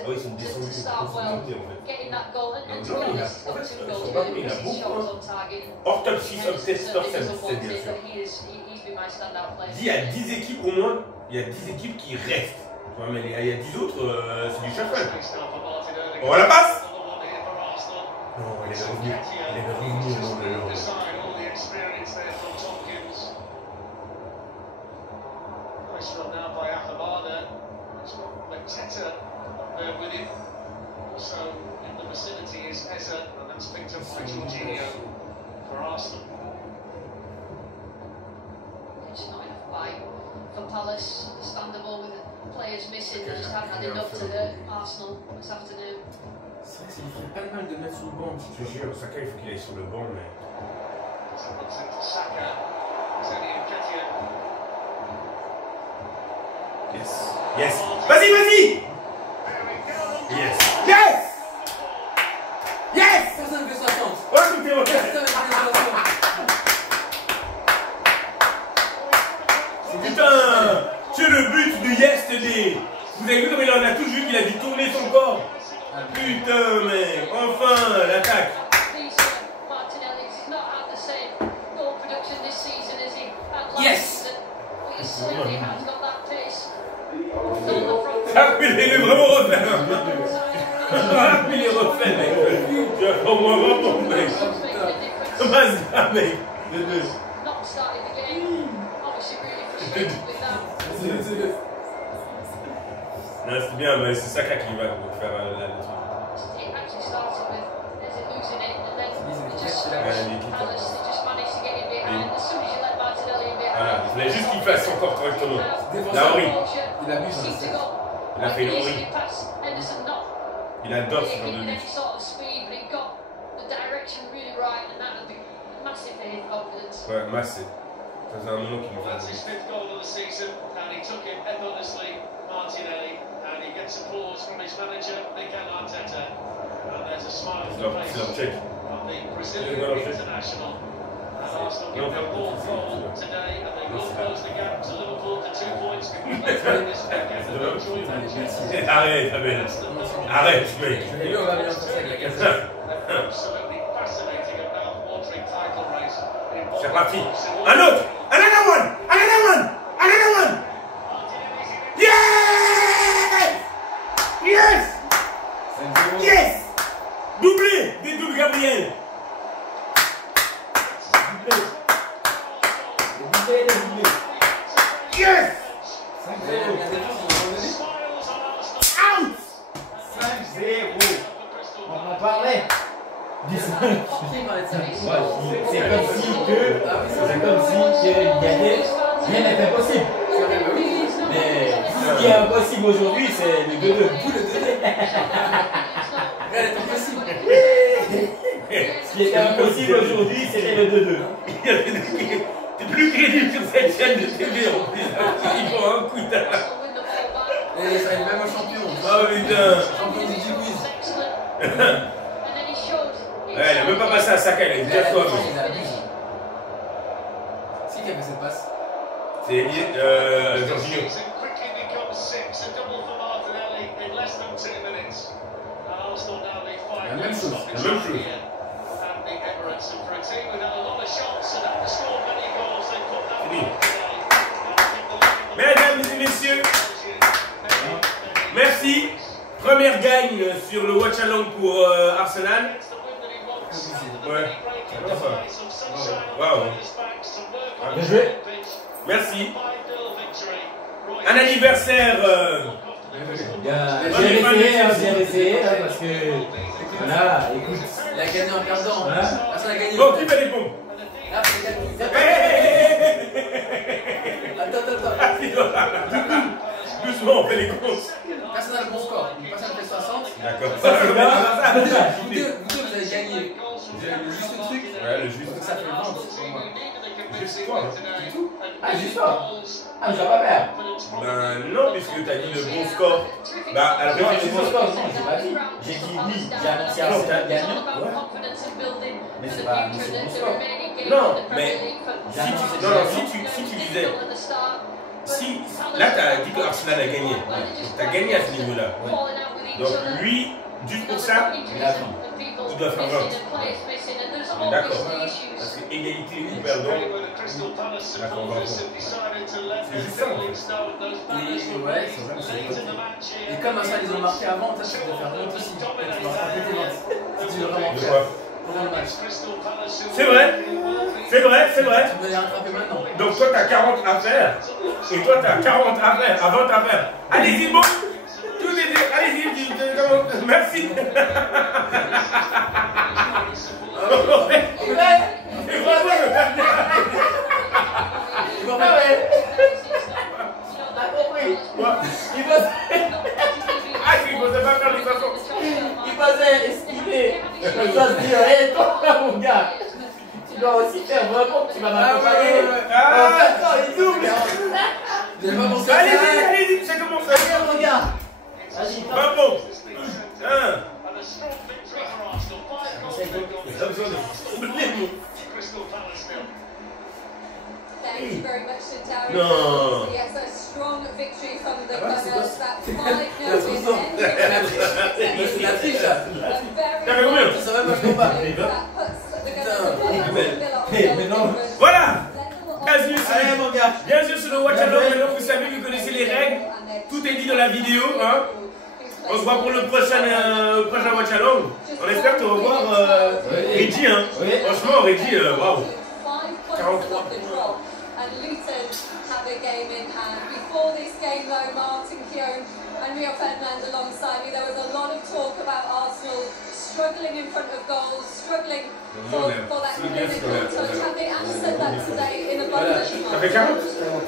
start well, getting that goal, and to be honest, he's got 2 goals, he's shots on target. Hors top 6, top 7, top 7, c'est bien sûr. He's been my standout player. Il y a 10 équipes au moins, il y a 10 équipes qui restent. Tu vois, mais il y a 10 autres, c'est du shuffle. On va la passe. Non, elle est revenue. Elle est revenue au nom de l'Europe. Experience there from Tompkins. Nice run now by Ahamada. It's got Mateta there with him. Also in the vicinity is Eza, and that's picked up by Jorginho for Arsenal. It's not enough bite for Palace, understandable with the players missing. They just haven't had enough to hurt Arsenal this afternoon. C'est vrai que ça lui fait pas de mal de mettre sur le banc. Je te jure, Saka il faut qu'il aille sur le banc, mais. Saka, Yes. Yes. Vas-y. Yes. Yes. Yes. Personne ne fait 60. Oh, tout est refait. Personne ne fait 60. Putain, c'est le but de yesterday. Vous avez vu comme il en a tout vu qu'il a dû tourner son corps. Putain, mec. Enfin, l'attaque. Yes. Ah, mais il est vraiment refait. Ah, mais il est refait, mec. Tu vas pas moi vraiment, mec. Comment ça, mec? Non, c'est bien, mais c'est Saka qui va faire la truc. Voilà, il fallait juste qu'il fasse encore correctement. La Henry. Il abuse. Il a fait une Henry. Il adore ce genre de but. Ouais, massé. Ça faisait un moment qu'il me That's his 5th goal of the season, and he took it effortlessly, Martinelli, and he gets applause from his manager, Mikel Arteta, and there's a smile on the face of the Brazilian international. And Arsenal get their 4th goal today, and they will close the gap to Liverpool to 2 points because they win this weekend and enjoy Manchester. Arrête, Abel. Arrête, mec. Absolutely fascinating and mouth-watering title race. C'est parti. Un autre. Another one. Yes. Yes. Yes. Doublé. Des doubles Gabriel. Yes. C'est comme si gagner, rien n'est impossible. Mais ce qui est impossible aujourd'hui, c'est le 2-2. Tout le 2-2. Rien n'est impossible. Ce qui était impossible aujourd'hui, c'était le 2-2. T'es plus crédible sur cette chaîne de TV en plus. Ils font un coup de Et ça est même un champion. Oh putain. Champion du quiz. Ouais, il a même pas passé à Saka, il a déjà fait. C'est qui a fait cette passe? C'est Jorginho. La même chose. La même chose. Mesdames et messieurs, merci. Première gagne sur le Watch Along pour Arsenal. Ouais. Waouh. Bien joué. Merci. Un anniversaire. Bien essayé, parce que là, écoute. Il a gagné en perdant. Personne n'a gagné. Bon, qui fait les pompes? Là, c'est Doucement, on fait les comptes. personne n'a le bon score. Personne fait 60. D'accord. Vous deux, vous avez gagné. Vous avez le juste truc. Ouais, le juste. Donc ça fait 20 pour moi. Juste quoi, hein? Ah, juste ça. Ah, je vais pas faire. Ben non, puisque t'as dit le bon score. Bah, alors Non, réfléchis le bon sur score, non, j'ai pas dit. J'ai dit oui, j'ai annoncé Arsenal gagnant. Mais c'est pas le bon score. Non, mais si tu disais. Si, là, t'as dit que Arsenal a gagné. T'as gagné à ce niveau-là. Donc lui, juste pour ça, il doit faire 20. D'accord. Parce que égalité ou perdant, d'accord, on va c'est juste ça en fait. Et comme ça, ils ont marqué avant, ça doit faire 20 aussi. Tu vas répéter 20. Si tu veux vraiment faire. Pendant le match. C'est vrai, c'est vrai, c'est vrai. Tu peux les rattraper maintenant. Donc toi, t'as 40 à faire. Et toi, t'as 40 à faire, à 20 à faire. Allez-y, bon. Tout est dit. Allez-y, merci. Il pensait esquiver. Ça se dit, hé, toi, mon gars, tu dois aussi faire vraiment que tu vas m'accompagner. Attends, il double. Allez-y, c'est comment ça. Regarde, mon gars. Vas-y, Bravo. Thank you very much to Darren. No. Yes, a strong victory from the Gunners. That 5-0 C'est la triche là. T'as fait combien? Ça va pas, je comprends pas. Voilà. Bienvenue allez, mon gars. sur le Watch Along. Maintenant, vous savez, vous connaissez les règles. Tout est dit dans la vidéo. Hein. On se voit pour le prochain Watch Along. On espère te revoir, Reggie. Hein. Franchement, Reggie, waouh. 43. And Luton have a game in hand. Before this game though, Martin Keown and Rio Ferdinand alongside me, there was a lot of talk about Arsenal struggling in front of goals, struggling for that clinical touch. Have they answered that today in abundance? Ça fait 40?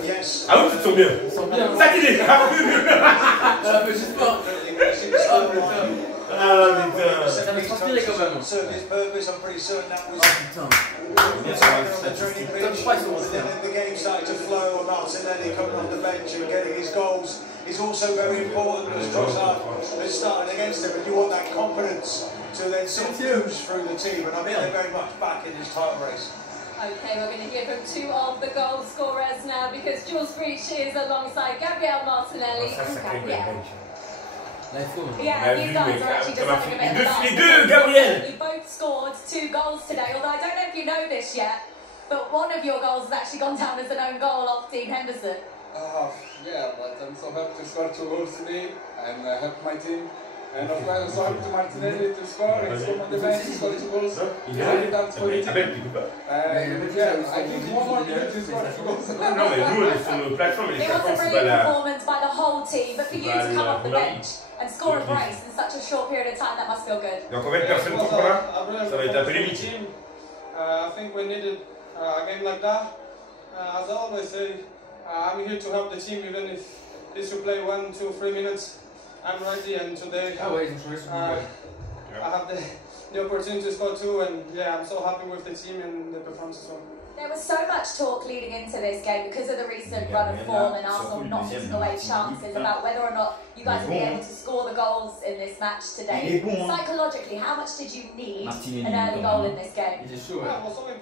Yes. Ah oui, tu te sens bien. Ça qu'il est. Ah, mais juste pas. Ah putain. Ça m'a transpiré quand même. Served his purpose. I'm pretty certain that was. Putain. The game started to flow. Martinelli coming off the bench and getting his goals is also very important because Trossard has started against him, and you want that confidence to then sort of push through the team. And I think they're very much back in this title race. Okay, we're going to hear from two of the goal scorers now because Jules Breach is alongside Gabriel Martinelli and Gabriel. Yeah, you guys are actually just having a bit of fun. You both scored 2 goals today, although I don't know if you know this yet, but one of your goals has actually gone down as an own goal off Dean Henderson. Yeah, but I'm so happy to score 2 goals today and help my team. And of course, I'm so happy to Martinelli to score. He's come on the bench, he scored 2 goals. Yeah, that's for the team. Yeah, I think one more minute to score 2 goals. Non, mais nous, on est sur nos plateformes, les It was a plateformes, c'est pas brilliant la... performance by the whole team, but for you to come off the bench and score a brace in such a short period of time, that must feel good. Donc en fait, personne ne comprend là. Ça va être un peu limite. think we needed a game like that. As I always say, I'm here to help the team, even if this will play 1, 2, 3 minutes. I'm ready, and today I have the opportunity to score 2, and yeah, I'm so happy with the team and the performance as well. There was so much talk leading into this game because of the recent run of form and Arsenal not giving away chances about whether or not you guys would be able to score the goals in this match today. Psychologically, how much did you need an early goal in this game?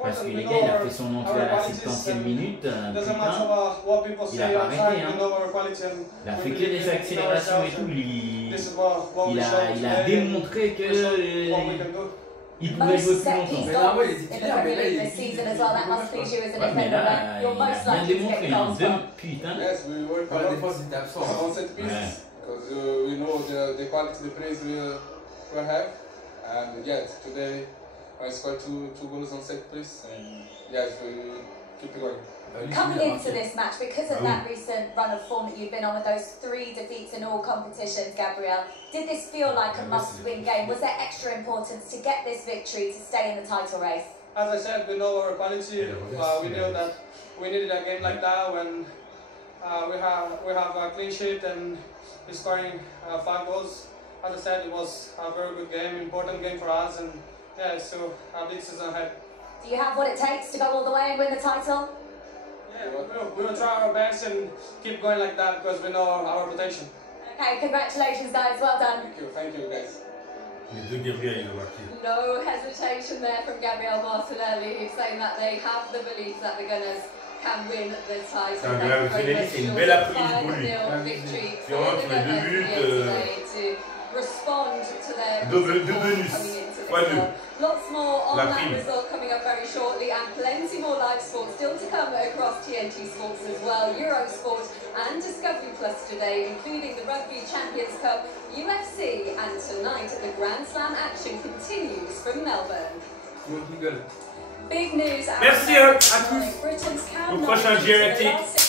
Parce que les gars, il a fait son entrée à la 70e minute, putain, il a pas arrêté, hein. Il a fait que des accélérations et tout, il a démontré que il pouvait jouer plus longtemps. Mais là, ouais, il est titulaire, mais là, il est titulaire. Mais là, il a bien démontré, hein. Putain. Yes, we work la défense était absente. on set piece, because we know the quality of the plays we have. And yeah, today I scored two goals on set piece, and yeah, we keep it going. Coming into this match, because of that recent run of form that you've been on with those 3 defeats in all competitions, Gabriel, did this feel like a must-win game? Was there extra importance to get this victory to stay in the title race? As I said, we know our quality. We know that we needed a game like that when we have a clean sheet and we're scoring 5 goals. As I said, it was a very good game, important game for us, and yeah, so a big season ahead. Do you have what it takes to go all the way and win the title? Yeah, we will try our best and keep going like that because we know our potential. Okay, congratulations guys, well done. Thank you guys. No hesitation there from Gabriel Martinelli, saying that they have the belief that the Gunners can win the title. C'est une belle après-midi pour lui. Victory C'est vraiment tous les 2 buts. to respond to their Deux bonus. fois 2. Lots more on that result coming up very shortly, and plenty more live sports still to come across TNT Sports as well, Eurosport and Discovery Plus today, including the Rugby Champions Cup, UFC, and tonight the Grand Slam action continues from Melbourne. Google. Big news. Merci à tous. Au prochain G-REDTake.